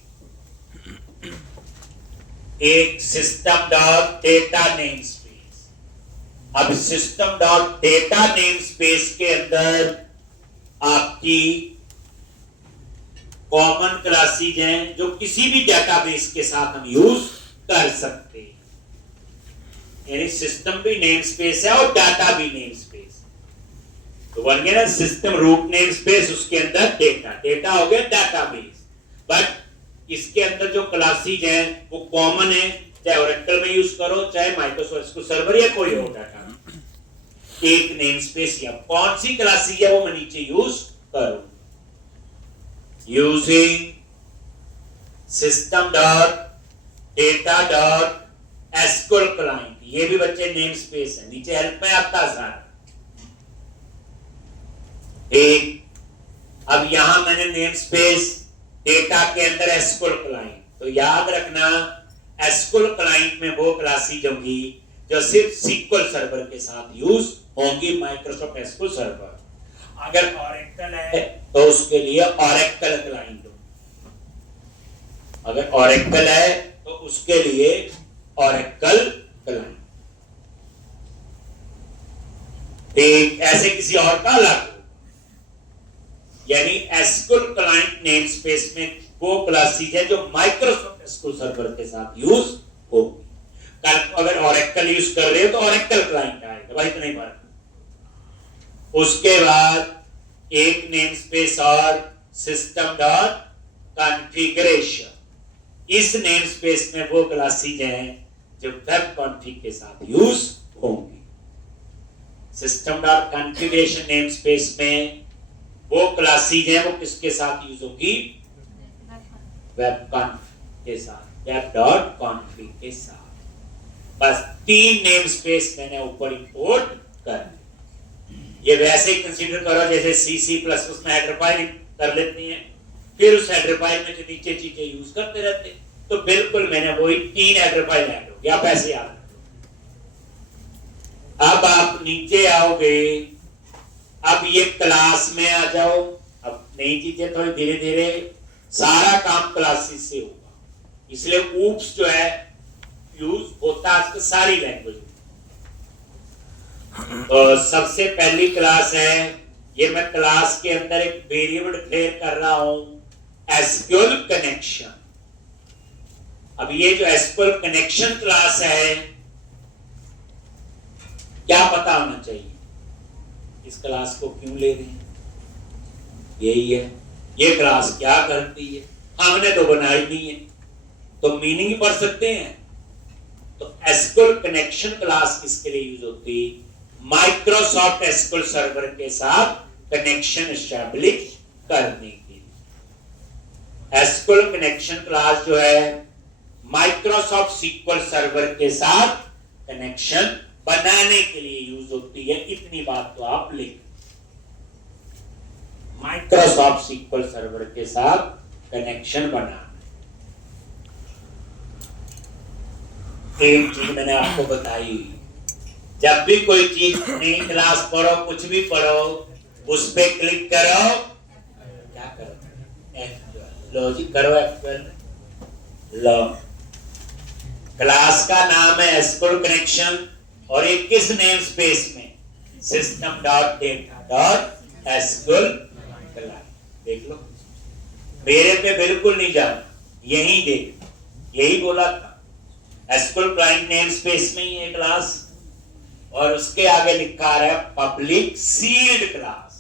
एक system dot data namespace. अब system dot data namespace के अंदर आपकी कॉमन क्लासेज हैं जो किसी भी डेटाबेस के साथ हम यूज कर सकते हैं। यानी सिस्टम भी नेम स्पेस है और डाटा भी नेम स्पेस। तो बन गया ना सिस्टम रूट नेम स्पेस, उसके अंदर डेटा, डेटा हो गया डाटाबेस। बट इसके अंदर जो क्लासेज हैं वो कॉमन है, चाहे ओरेकल में यूज करो, चाहे माइक्रोसॉफ्ट एसक्यूएल सर्वर या कोई हो डाटा, एक नेम स्पेस या कौन सी क्लासेज है वो मैं नीचे यूज करूं। Using system dot data dot SQL client, ये भी बच्चे नेम स्पेस है, नीचे हेल्प में आता सारा। एक अब यहां मैंने नेम स्पेस डेटा के अंदर एसक्यूएल क्लाइंट, तो याद रखना एसक्यूएल क्लाइंट में वो क्लासेज होंगी जो सिर्फ सीक्वल सर्वर के साथ यूज होंगी, माइक्रोसॉफ्ट एसक्यूएल सर्वर। अगर ओरेकल है तो उसके लिए ओरेकल क्लाइंट हो, अगर ओरेकल है तो उसके लिए ओरेकल क्लाइंट। ठीक ऐसे किसी और का अलग, यानी एसक्यूएल क्लाइंट नेम स्पेस में वो क्लासेज है जो माइक्रोसॉफ्ट एसक्यूएल सर्वर के साथ यूज होगी। अगर ओरेकल यूज कर रहे हो तो ओरेकल क्लाइंट आएगा भाई, इतना ही बात। उसके बाद एक नेम स्पेस और सिस्टम डॉट कॉन्फ़िगरेशन, इस नेम स्पेस में वो क्लासेज हैं जो वेब कॉन्फ़िग के साथ यूज होंगी। System dot configuration name space में वो क्लासेज हैं वो किसके साथ यूज होगी? वेब कॉन्फ़िग के साथ, वेब डॉट कॉन्फ़िग के साथ। बस 3 नेम स्पेस मैंने ऊपर इंपोर्ट कर, ये वैसे ही कंसीडर करो जैसे C++ में हेडर फाइल कर लेते हैं, फिर उस हेडर फाइल में जो नीचे चीजें यूज करते रहते, तो बिल्कुल मैंने वही 3 हेडर फाइल ऐड हो गया। आप ऐसे याद रखो। अब आप नीचे आओगे, अब ये क्लास में आ जाओ। अब नई चीजें थोड़ी धीरे धीरे, सारा काम क्लासेस से होगा, इसलिए ऊप्स जो है यूज होता है सारी लैंग्वेज में। तो सबसे पहली क्लास है, ये मैं क्लास के अंदर एक वेरिएबल डिक्लेयर कर रहा हूं, एसक्यूएल कनेक्शन। अब ये जो एसक्यूएल कनेक्शन क्लास है, क्या पता होना चाहिए इस क्लास को क्यों ले रहे हैं? यही है, ये क्लास क्या करती है, हमने तो बनाई नहीं है, तो मीनिंग पढ़ सकते हैं। तो एसक्यूएल कनेक्शन क्लास किसके लिए यूज होती है? माइक्रोसॉफ्ट एसक्यूएल सर्वर के साथ कनेक्शन एस्टैब्लिश करने के लिए। एसक्यूएल कनेक्शन क्लास जो है माइक्रोसॉफ्ट सीक्वल सर्वर के साथ कनेक्शन बनाने के लिए यूज होती है। इतनी बात तो आप लिख, माइक्रोसॉफ्ट सीक्वल सर्वर के साथ कनेक्शन बनाना। एक चीज मैंने आपको बताई, जब भी कोई चीज नई क्लास पढ़ो, कुछ भी पढ़ो, उस पे क्लिक करो, क्या करो? लॉजिक करो, एसक्यूएल लो। क्लास का नाम है एसक्यूएल कनेक्शन और ये किस नेम स्पेस में? System dot data dot SQL class. देख लो, मेरे पे बिल्कुल नहीं जाना, यही देख, यही बोला था, एसक्यूएल क्लाइंट नेम स्पेस में ही है क्लास। और उसके आगे लिखा है पब्लिक सील्ड क्लास।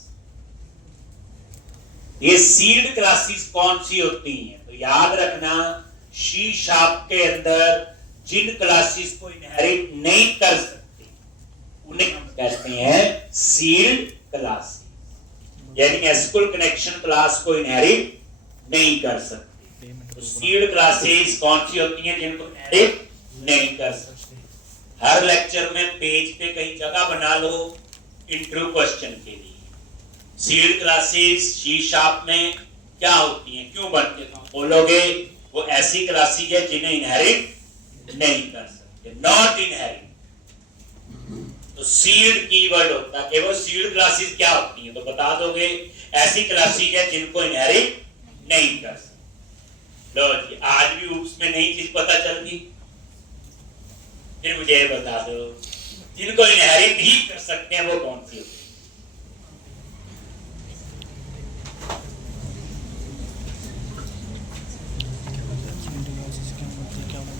ये सील्ड क्लासेस कौन सी होती हैं? तो याद रखना, सी शार्प के अंदर जिन क्लासेस को इनहेरिट नहीं कर सकते उन्हें हम कहते हैं सील्ड क्लासेस, यानी एसक्यूएल कनेक्शन क्लास को इनहेरिट नहीं कर सकते। तो सील्ड क्लासेस कौन सी होती हैं? जिनको इनहेरिट नहीं कर सकते। हर लेक्चर में पेज पे कहीं जगह बना लो इंटरव्यू क्वेश्चन के लिए। सील्ड क्लासेस सी शार्प में क्या होती हैं, क्यों बनते हैं? बोलोगे वो ऐसी क्लासेस है जिन्हें इनहेरिट नहीं कर सकते, नॉट इनहेरिट। तो सील्ड कीवर्ड होता है कि वो सील्ड क्लासेस क्या होती हैं, तो बता दोगे ऐसी क्लासेस है जिनको इनहेरिट नहीं कर सकते। लो जी, आज भी उसमें नई चीज पता चल गई। फिर मुझे ये बता दो जिनको इनहेरिट ही कर सकते हैं वो कौन सी होती है?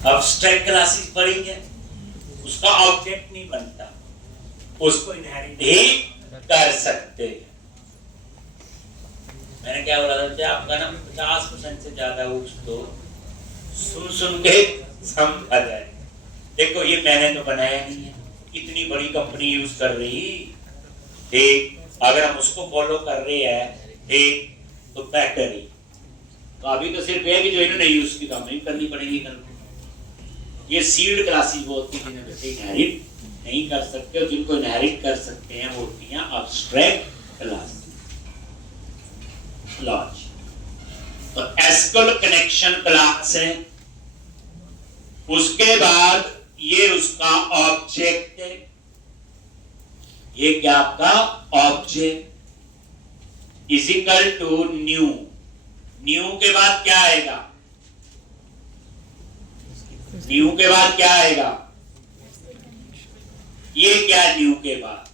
अब्स्ट्रैक्ट क्लासेस पढ़ेंगे, उसका ऑब्जेक्ट नहीं बनता, उसको इनहेरिट ही कर सकते हैं। मैंने क्या बोला था, आपका ना 50% से ज्यादा तो सुन के समझ आ जाए। देखो ये मैंने तो बनाया नहीं है, इतनी बड़ी कंपनी यूज कर रही, ठीक, अगर हम उसको फॉलो कर रहे हैं ठीक तो बेटर ही। तो अभी तो सिर्फ है कि जो इन्होंने यूज की काम नहीं करनी पड़ेगी कल। ये सील्ड क्लासेस वो होती हैं जिन्हें इनहेरिट नहीं कर सकते, और जिनको इनहेरिट कर सकते हैं वो होती हैं अब्स्ट्रैक्ट क्लास। लॉज तो एसक्यूएल कनेक्शन क्लास है, उसके बाद ये उसका ऑब्जेक्ट है। ये क्या आपका object is equal to new. New के बाद क्या आएगा? न्यू के बाद क्या आएगा? ये क्या न्यू के बाद?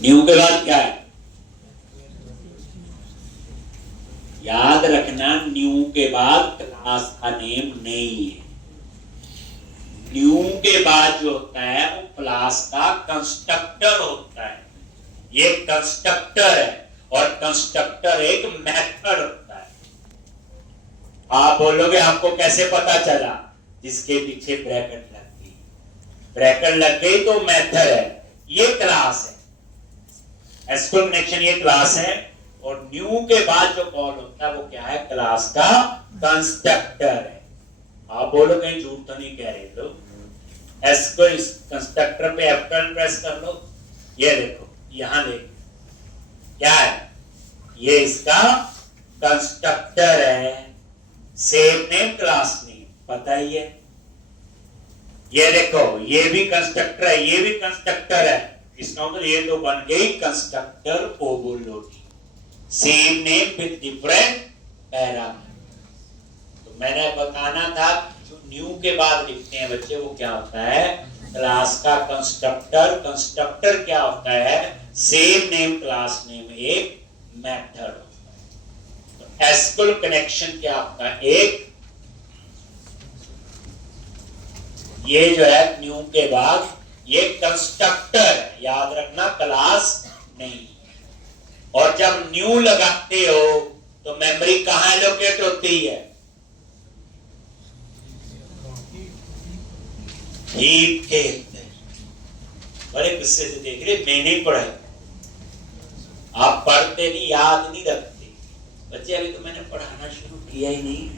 न्यू के बाद क्या है? याद रखना, न्यू के बाद क्लास का नेम नहीं है। न्यू के बाद जो होता है वो क्लास का कंस्ट्रक्टर होता है। ये कंस्ट्रक्टर है और कंस्ट्रक्टर एक मेथड होता है। आप बोलोगे आपको कैसे पता चला? जिसके पीछे ब्रैकेट लग गई, ब्रैकेट लग गई तो मेथड है। ये क्लास है, एसक्यूएल कनेक्शन ये क्लास है, और न्यू के बाद जो कॉल होता है वो क्या है? क्लास का कंस्ट्रक्टर है। आप बोलो कहीं झूठ तो नहीं कह रहे लोग? एसक्यूएल कंस्ट्रक्टर पे F12 प्रेस कर लो, ये देखो यहां देखो क्या है, ये इसका कंस्ट्रक्टर है। सेम नेम क्लास नेम पता ही है। ये देखो ये भी कंस्ट्रक्टर है, ये भी कंस्ट्रक्टर है, इसका मतलब ये तो बन गई constructor overloading. Same name with different parameter. तो मैंने बताना था जो न्यू के बाद लिखते हैं बच्चे वो क्या होता है? क्लास का कंस्ट्रक्टर। कंस्ट्रक्टर क्या होता है? सेम नेम क्लास नेम एक मेथड होता है। तो एसक्यूएल कनेक्शन क्या होता है? एक ये जो है न्यू के बाद ये कंस्ट्रक्टर है, याद रखना क्लास नहीं। और जब न्यू लगाते हो तो मेमोरी कहां एलोकेट होती है? हीप के अंदर। बड़े गुस्से से देख रहे, मैंने पढ़ा, आप पढ़ते नहीं, याद नहीं रखते। बच्चे अभी तो मैंने पढ़ाना शुरू किया ही नहीं,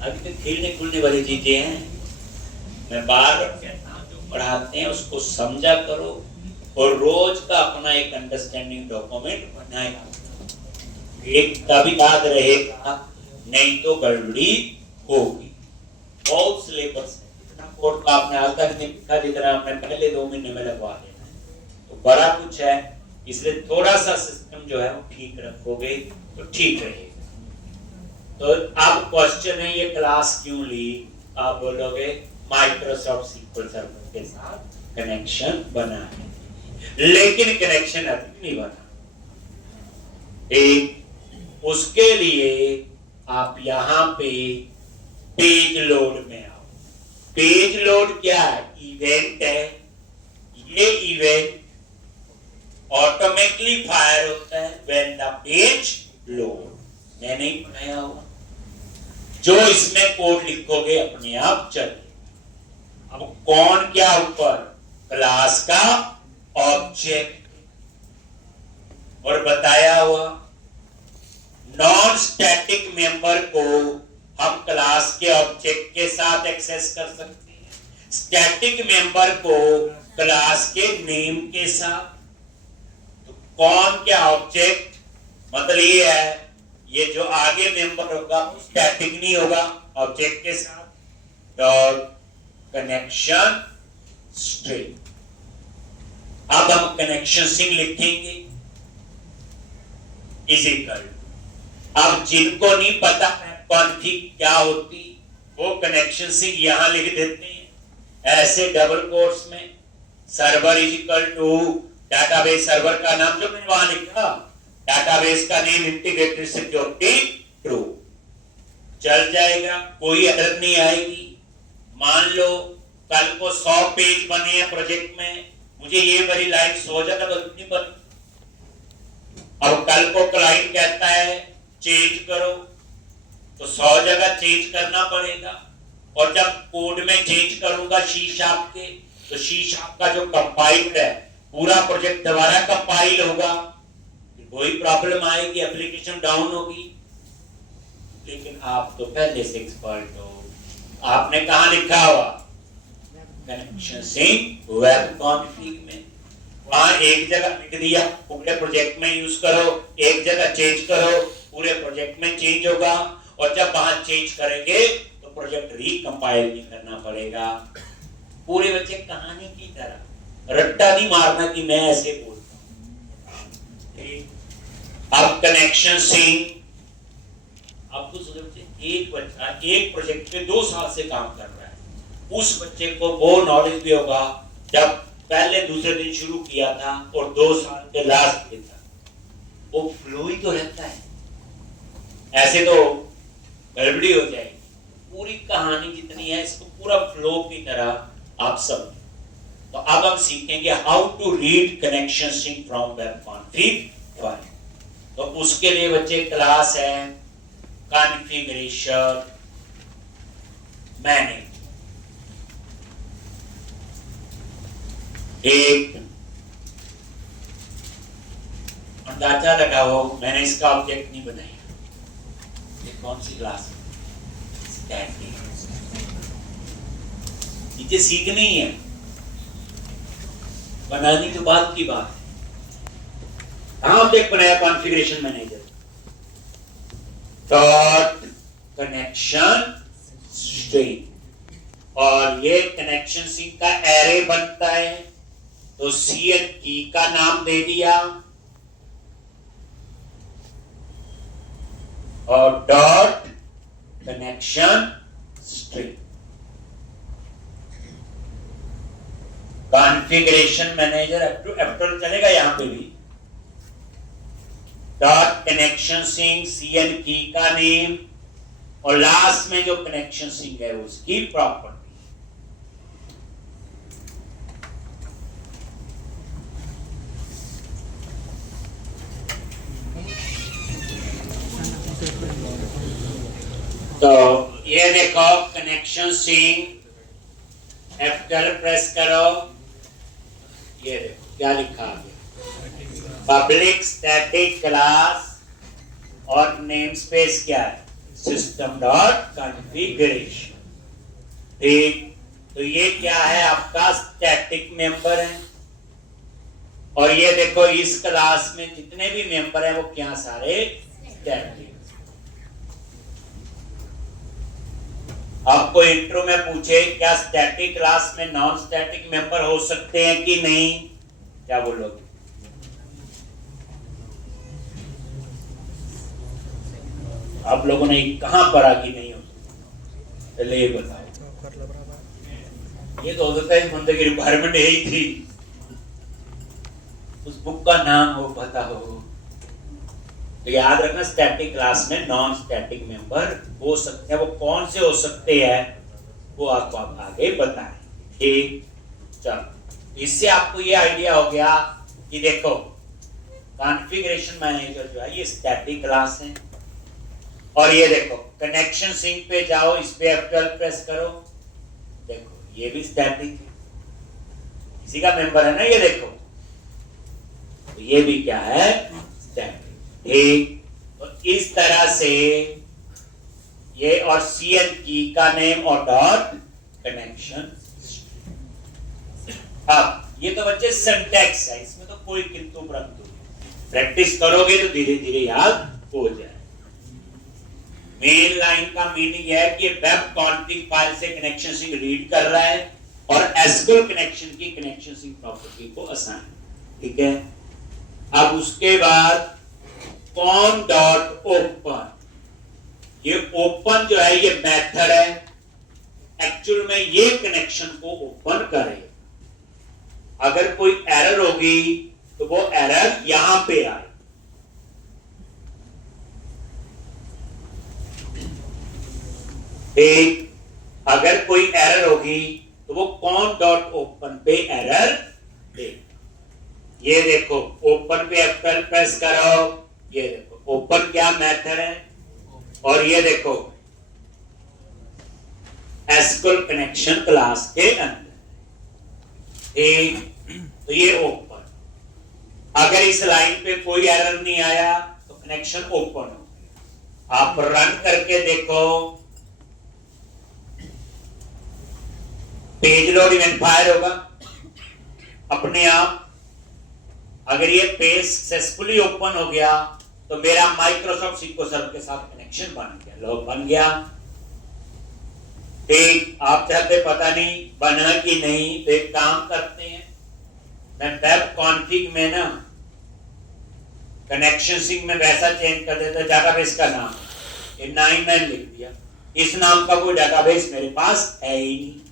अभी तो खेलने खुलने वाली चीजें हैं। मैं बार बार कहता हूं जो पढ़ाते हैं उसको समझा करो, और रोज का अपना एक अंडरस्टैंडिंग डॉक्यूमेंट बनाया। एक तभी याद रहेगा, नहीं तो गड़बड़ी होगी। बहुत सिलेबस कोर्ट का आपने आज तक नहीं लिखा जितना आपने पहले 2 महीने में लगवा देना, तो बड़ा कुछ है। इसलिए थोड़ा सा सिस्टम जो है वो ठीक रखोगे तो ठीक रहेगा। तो अब क्वेश्चन है ये क्लास क्यों ली? आप बोलोगे माइक्रोसॉफ्ट सीक्वल सर्वर के साथ कनेक्शन बना है, लेकिन कनेक्शन अभी नहीं बना। एक उसके लिए आप यहां पे पेज लोड में आओ। पेज लोड क्या है? इवेंट है। ये इवेंट ऑटोमेटिकली फायर होता है व्हेन द पेज लोड। मैंने ही बनाया हुआ, जो इसमें कोड लिखोगे अपने आप चलेगा। अब कौन क्या ऊपर? क्लास का ऑब्जेक्ट, और बताया हुआ नॉन स्टैटिक मेंबर को हम क्लास के ऑब्जेक्ट के साथ एक्सेस कर सकते हैं, स्टैटिक मेंबर को क्लास के नेम के साथ। तो कौन क्या ऑब्जेक्ट, मतलब ये है, ये जो आगे मेंबर होगा स्टैटिक नहीं होगा, ऑब्जेक्ट के साथ डॉट कनेक्शन स्ट्रिंग। अब हम कनेक्शन स्ट्रिंग लिखेंगे इज इक्वल। अब जिनको नहीं पता कॉन्फिग क्या होती, वो कनेक्शन स्ट्रिंग यहां लिख देते हैं ऐसे डबल कोट्स में, server is equal to database. Server का नाम जो मैंने वहां लिखा, डाटाबेस का नेम इंटीग्रेटेड सिक्योरिटी ट्रू, चल जाएगा, कोई एरर नहीं आएगी। मान लो कल को 100 पेज बने हैं प्रोजेक्ट में, मुझे ये वाली लाइन 100 जगह गलती नहीं बनी। अब कल को क्लाइंट कहता है चेंज करो, तो 100 जगह चेंज करना पड़ेगा। और जब कोड में चेंज करूंगा सी शार्प के, तो सी शार्प का जो कंपाइल्ड है पूरा प्रोजेक्ट दोबारा कंपाइल होगा, कोई प्रॉब्लम आएगी, एप्लीकेशन डाउन होगी। लेकिन आप तो पहले से एक्सपर्ट हो, आपने कहां लिखा हुआ? कनेक्शन स्ट्रिंग वेब कॉन्फिग में। वहां एक जगह लिख दिया पूरे प्रोजेक्ट में यूज करो, एक जगह चेंज करो पूरे प्रोजेक्ट में चेंज होगा। और जब वहां चेंज करेंगे तो प्रोजेक्ट रिकंपाइल नहीं करना पड़ेगा। पूरे बच्चे कहानी की तरह रट्टा नहीं मारना कि मैं ऐसे बोलता हूं। अब कनेक्शन स्ट्रिंग, आपको सोचो एक बच्चा एक प्रोजेक्ट पे 2 साल से काम कर रहा है, उस बच्चे को वो नॉलेज भी होगा जब पहले दूसरे दिन शुरू किया था और 2 साल के लास्ट दिन तक, वो फ्लो ही तो रहता है। ऐसे तो गड़बड़ी हो जाएगी। पूरी कहानी जितनी है इसको पूरा फ्लो की तरह आप समझो। तो अब हम सीखेंगे how to read connection string from web config file. तो उसके लिए बच्चे क्लास है कॉन्फ़िगरेशन मैनेजर। एक अंदाजा लगाओ, मैंने इसका ऑब्जेक्ट नहीं बनाया। ये कौन सी क्लास है? स्टैटिक। नीचे सीखनी है, बनाने के बाद की बात है। कहां ऑब्जेक्ट बनाया? Configuration manager dot connection string. और ये कनेक्शन स्ट्रिंग का एरे बनता है, तो सीएन की का नाम दे दिया और dot connection string. Configuration manager after चलेगा यहां पे भी। डॉट कनेक्शन स्ट्रिंग, सीएन की का नेम, और लास्ट में जो कनेक्शन स्ट्रिंग है उसकी प्रॉपर्टी। तो ये देखो कनेक्शन स्ट्रिंग, F12 प्रेस करो, ये देखो क्या लिखा है, पब्लिक स्टैटिक क्लास और नेम स्पेस क्या है? System dot configuration. ठीक, तो ये क्या है? आपका स्टैटिक मेंबर है। और ये देखो इस क्लास में जितने भी मेंबर हैं वो क्या? सारे स्टैटिक। आपको इंट्रो में पूछे क्या स्टैटिक क्लास में नॉन स्टैटिक मेंबर हो सकते हैं कि नहीं, क्या बोलोगे? आप लोगों ने कहां पढ़ा कि नहीं हो सकता? पहले ये बताओ। ये तो हो सकता है इस बंदे की रिक्वायरमेंट यही थी, उस बुक का नाम हो पता हो। तो याद रखना स्टैटिक क्लास में नॉन स्टैटिक मेंबर हो सकते हैं। वो कौन से हो सकते हैं? वो आपको आप आगे बताएं। ठीक, चलो इससे आपको ये आइडिया हो गया कि देखो कॉन्फ़िगरेशन मैनेजर जो है ये स्टैटिक क्लास है। और ये देखो कनेक्शन सिंक पे जाओ, इस पे F12 प्रेस करो, देखो ये भी स्टैटिक है, इसी का मेंबर है ना ये, देखो तो ये भी क्या है, स्टैटिक। ठीक, तो इस तरह से ये और CN की का नेम और डॉट कनेक्शन। अब ये तो बच्चे सिंटैक्स है, इसमें तो कोई किंतु परंतु नहीं, प्रैक्टिस करोगे तो धीरे धीरे याद हो जाए। मेन लाइन का मीनिंग है कि वेब कॉन्फ़िग फाइल से कनेक्शन सिंक रीड कर रहा है और एसक्यूएल कनेक्शन की कनेक्शन सिंक प्रॉपर्टी को असाइन। ठीक है, अब उसके बाद कॉम डॉट ओपन, ये ओपन जो है ये मेथड है, एक्चुअल में ये कनेक्शन को ओपन करे। अगर कोई एरर होगी तो वो एरर यहां पे आए। ठीक, अगर कोई एरर होगी तो वो कॉम डॉट ओपन पे एरर दे। ये देखो ओपन पे F12 प्रेस करो, ये देखो ओपन क्या मेथड है, और ये देखो एसक्यूएल कनेक्शन क्लास के अंदर। ठीक, तो ये ओपन, अगर इस लाइन पे कोई एरर नहीं आया तो कनेक्शन ओपन हो। आप रन करके देखो, पेज लोड इवेंट फायर होगा अपने आप। अगर ये पेज सक्सेसफुली ओपन हो गया तो मेरा माइक्रोसॉफ्ट सिक्को सर्वर के साथ कनेक्शन बन गया, लॉग बन गया। ठीक, आप चाहते पता नहीं बना कि नहीं, तो एक काम करते हैं, मैं वेब कॉन्फ़िग में ना कनेक्शन सिंक में वैसा चेंज कर देता, डेटाबेस का नाम ये 9 लिख दिया, इस नाम का कोई डेटाबेस मेरे पास है ही नहीं।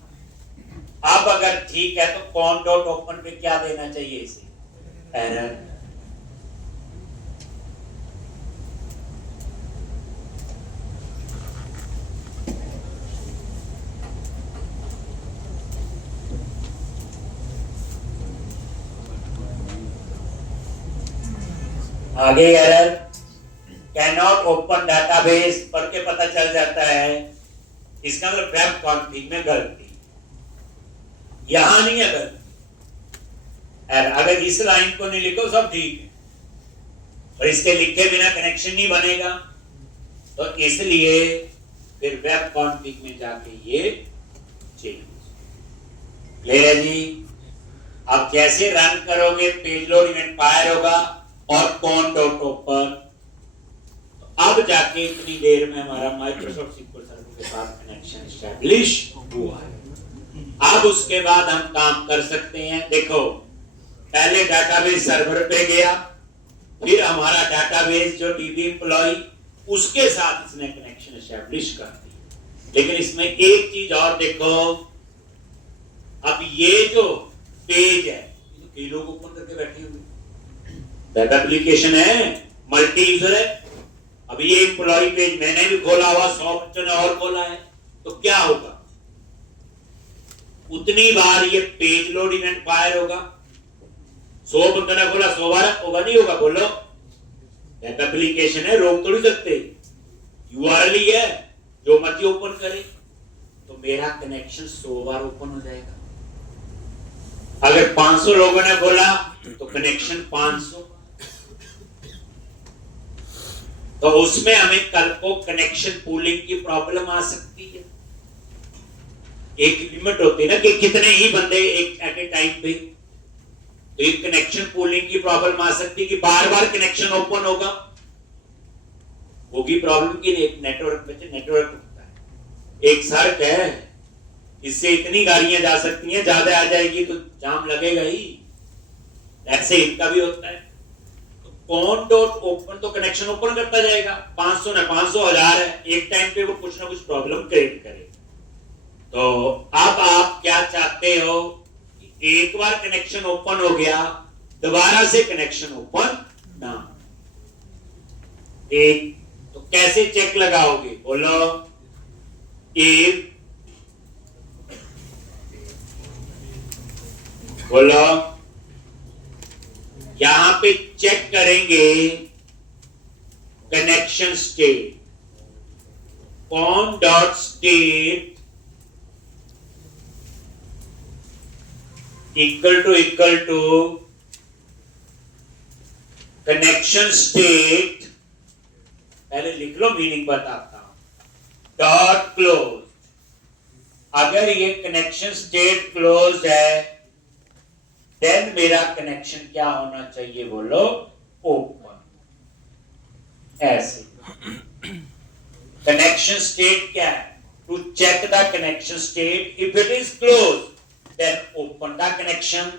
अब अगर ठीक है तो कॉम डॉट ओपन पे क्या देना चाहिए इसे, एरर। आगे error can not open database पढ़ के पता चल जाता है, इसका मतलब वेब कॉन्फ़िग में गलती, यहां नहीं है गलती। अगर इस लाइन को नहीं लिखो सब ठीक है, और इसके लिखे बिना कनेक्शन नहीं बनेगा, तो इसलिए फिर वेब कॉन्फ़िग में जाके ये चेंज। क्लियर है जी? अब जैसे रन करोगे पेज लोड इवेंट फायर होगा और कॉम डॉट ओपन, तो अब जाके इतनी देर में हमारा माइक्रोसॉफ्ट सिक्वल सर्वर के साथ कनेक्शन एस्टैब्लिश हुआ है। अब उसके बाद हम काम कर सकते हैं। देखो पहले डाटाबेस सर्वर पे गया, फिर हमारा डाटाबेस जो डीबी एम्प्लॉय उसके साथ इसने कनेक्शन एस्टैब्लिश कर दी। लेकिन इसमें एक चीज और देखो, अब ये जो पेज है तो कई लोग ओपन करके बैठे हुए, वेब एप्लीकेशन है, मल्टी यूजर है। अब ये एम्प्लॉय पेज मैंने भी खोला हुआ, 100 बच्चों ने और खोला है, तो क्या होगा, उतनी बार ये पेज लोड इवेंट फायर होगा। 100 बंदों ने खोला 100 बार होगा, नहीं होगा, बोलो। वेब एप्लीकेशन है, रोक थोड़ी सकते, यूआरएल ही है, जो मर्जी ओपन करे, तो मेरा कनेक्शन 100 बार ओपन हो जाएगा। अगर 500 लोगों ने खोला तो कनेक्शन 500, तो उसमें हमें कल को कनेक्शन पूलिंग की प्रॉब्लम आ सकती है। एक लिमिट होती है ना कि कितने ही बंदे एक एट ए टाइम पे, तो एक कनेक्शन पूलिंग की प्रॉब्लम आ सकती है कि बार बार कनेक्शन ओपन होगा, वो भी प्रॉब्लम की नहीं। एक नेटवर्क में नेटवर्क होता है, एक सड़क है, इससे इतनी गाड़ियां जा सकती हैं, ज्यादा आ जाएगी तो जाम लगेगा ही, ऐसे इनका भी होता है। कॉम डॉट ओपन तो कनेक्शन ओपन करता जाएगा, 500 ना 500 1000 है, एक टाइम पे वो कुछ ना कुछ प्रॉब्लम क्रिएट करे। तो अब आप क्या चाहते हो, एक बार कनेक्शन ओपन हो गया, दोबारा से कनेक्शन ओपन ना। एक तो कैसे चेक लगाओगे, बोलो। इफ बोलो, यहां पे चेक करेंगे connection state, com dot state equal to connection state, पहले लिख लो मीनिंग बताता हूं, डॉट क्लोज। अगर ये कनेक्शन स्टेट क्लोज है देन मेरा कनेक्शन क्या होना चाहिए, बोलो ओपन। ऐसे कनेक्शन स्टेट क्या है, to check the connection state, if it is close then open the connection.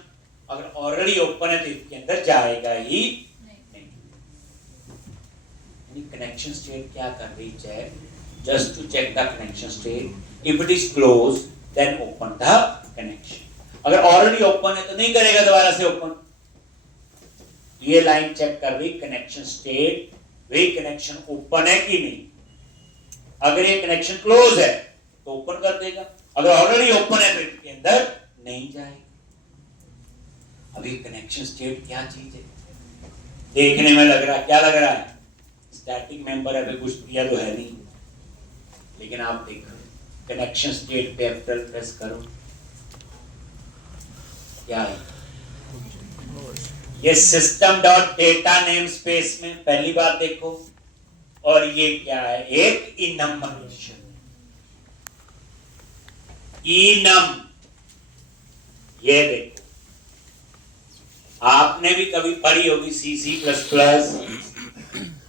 अगर ऑलरेडी ओपन है तो इसके अंदर जाएगा ही नहीं। कनेक्शन स्टेट क्या कर रही है, just to check the connection state, if it is close then open the connection. अगर ऑलरेडी ओपन है तो नहीं करेगा दोबारा से ओपन। ये लाइन चेक कर रही कनेक्शन स्टेट, वही कनेक्शन ओपन है कि नहीं। अगर ये कनेक्शन क्लोज है तो ओपन कर देगा, अगर ऑलरेडी ओपन है तो इसके अंदर नहीं जाएगा। अभी कनेक्शन स्टेट क्या चीज है, देखने में लग रहा है, क्या लग रहा है, स्टैटिक मेंबर है, कुछ दिया तो है नहीं। लेकिन आप देखो कनेक्शन स्टेट पे F12 प्रेस करो, क्या है ये system dot data name space में पहली बार देखो, और ये क्या है, एक इनम्बरेशन, इनम। ये देखो आपने भी कभी पढ़ी होगी C++,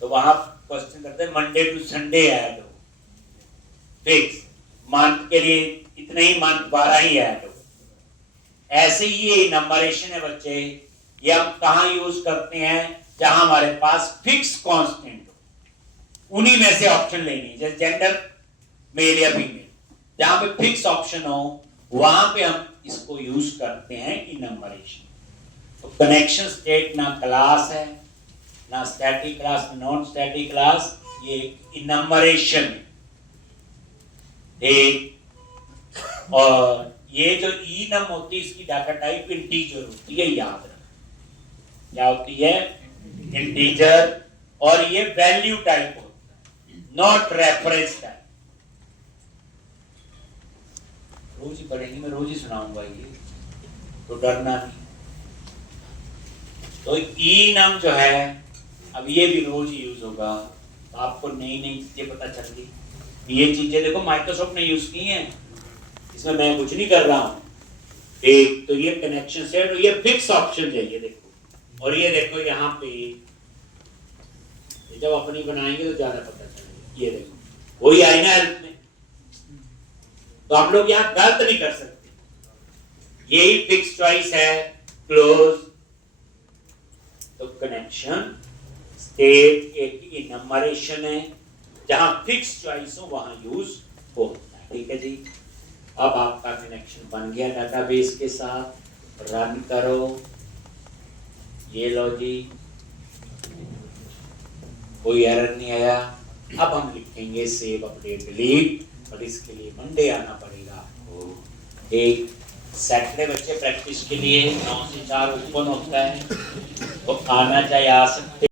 तो वहां क्वेश्चन करते हैं मंडे टू संडे ऐड हो, फिक्स मंथ के लिए इतने ही मंथ 12 ही ऐड हो। ऐसे ही ये नंबरेशन है बच्चे, ये हम कहां यूज करते हैं, जहां हमारे पास फिक्स कांस्टेंट हो, उन्हीं में से ऑप्शन लेनी है, जैसे जेंडर मेल या फीमेल, जहां पे फिक्स ऑप्शन हो वहां पे हम इसको यूज करते हैं इनम्बरेशन। तो कनेक्शन स्टेट ना क्लास है, ना स्टैटिक क्लास, ना नॉन स्टैटिक क्लास, ये इनम्बरेशन है। एक और ये जो इनम होती है इसकी डाटा टाइप इंटीजर होती है, याद रखना क्या होती है, इंटीजर। और ये वैल्यू टाइप होता है, नॉट रेफरेंस टाइप। रोज ही पढ़ेंगे, मैं रोज ही सुनाऊंगा ये, तो डरना नहीं। तो इनम जो है अब ये भी रोज ही यूज होगा, तो आपको नई नई चीजें पता चल गई। ये चीजें देखो माइक्रोसॉफ्ट ने यूज की हैं, इसमें मैं कुछ नहीं कर रहा हूं। एक तो ये कनेक्शन सेट, ये फिक्स ऑप्शन है, ये देखो, और ये देखो यहाँ पे जब अपनी बनाएंगे तो ज्यादा पता चलेगा। ये देखो वही आई ना हेल्प में, तो हम लोग यहाँ गलत नहीं कर सकते। यही फिक्स चॉइस है, क्लोज। तो कनेक्शन स्टेट एक इनम्बरेशन है, जहां फिक्स चॉइस हो वहां यूज होता है। ठीक है जी, अब आपका कनेक्शन बन गया डेटाबेस के साथ, रन करो। ये लो जी, कोई एरर नहीं आया। अब हम लिखेंगे सेव अपडेट डिलीट, और इसके लिए मंडे आना पड़ेगा आपको। एक सैटरडे बच्चे प्रैक्टिस के लिए 9 से 4 ओपन होता है, तो आना चाहिए, आ सकते।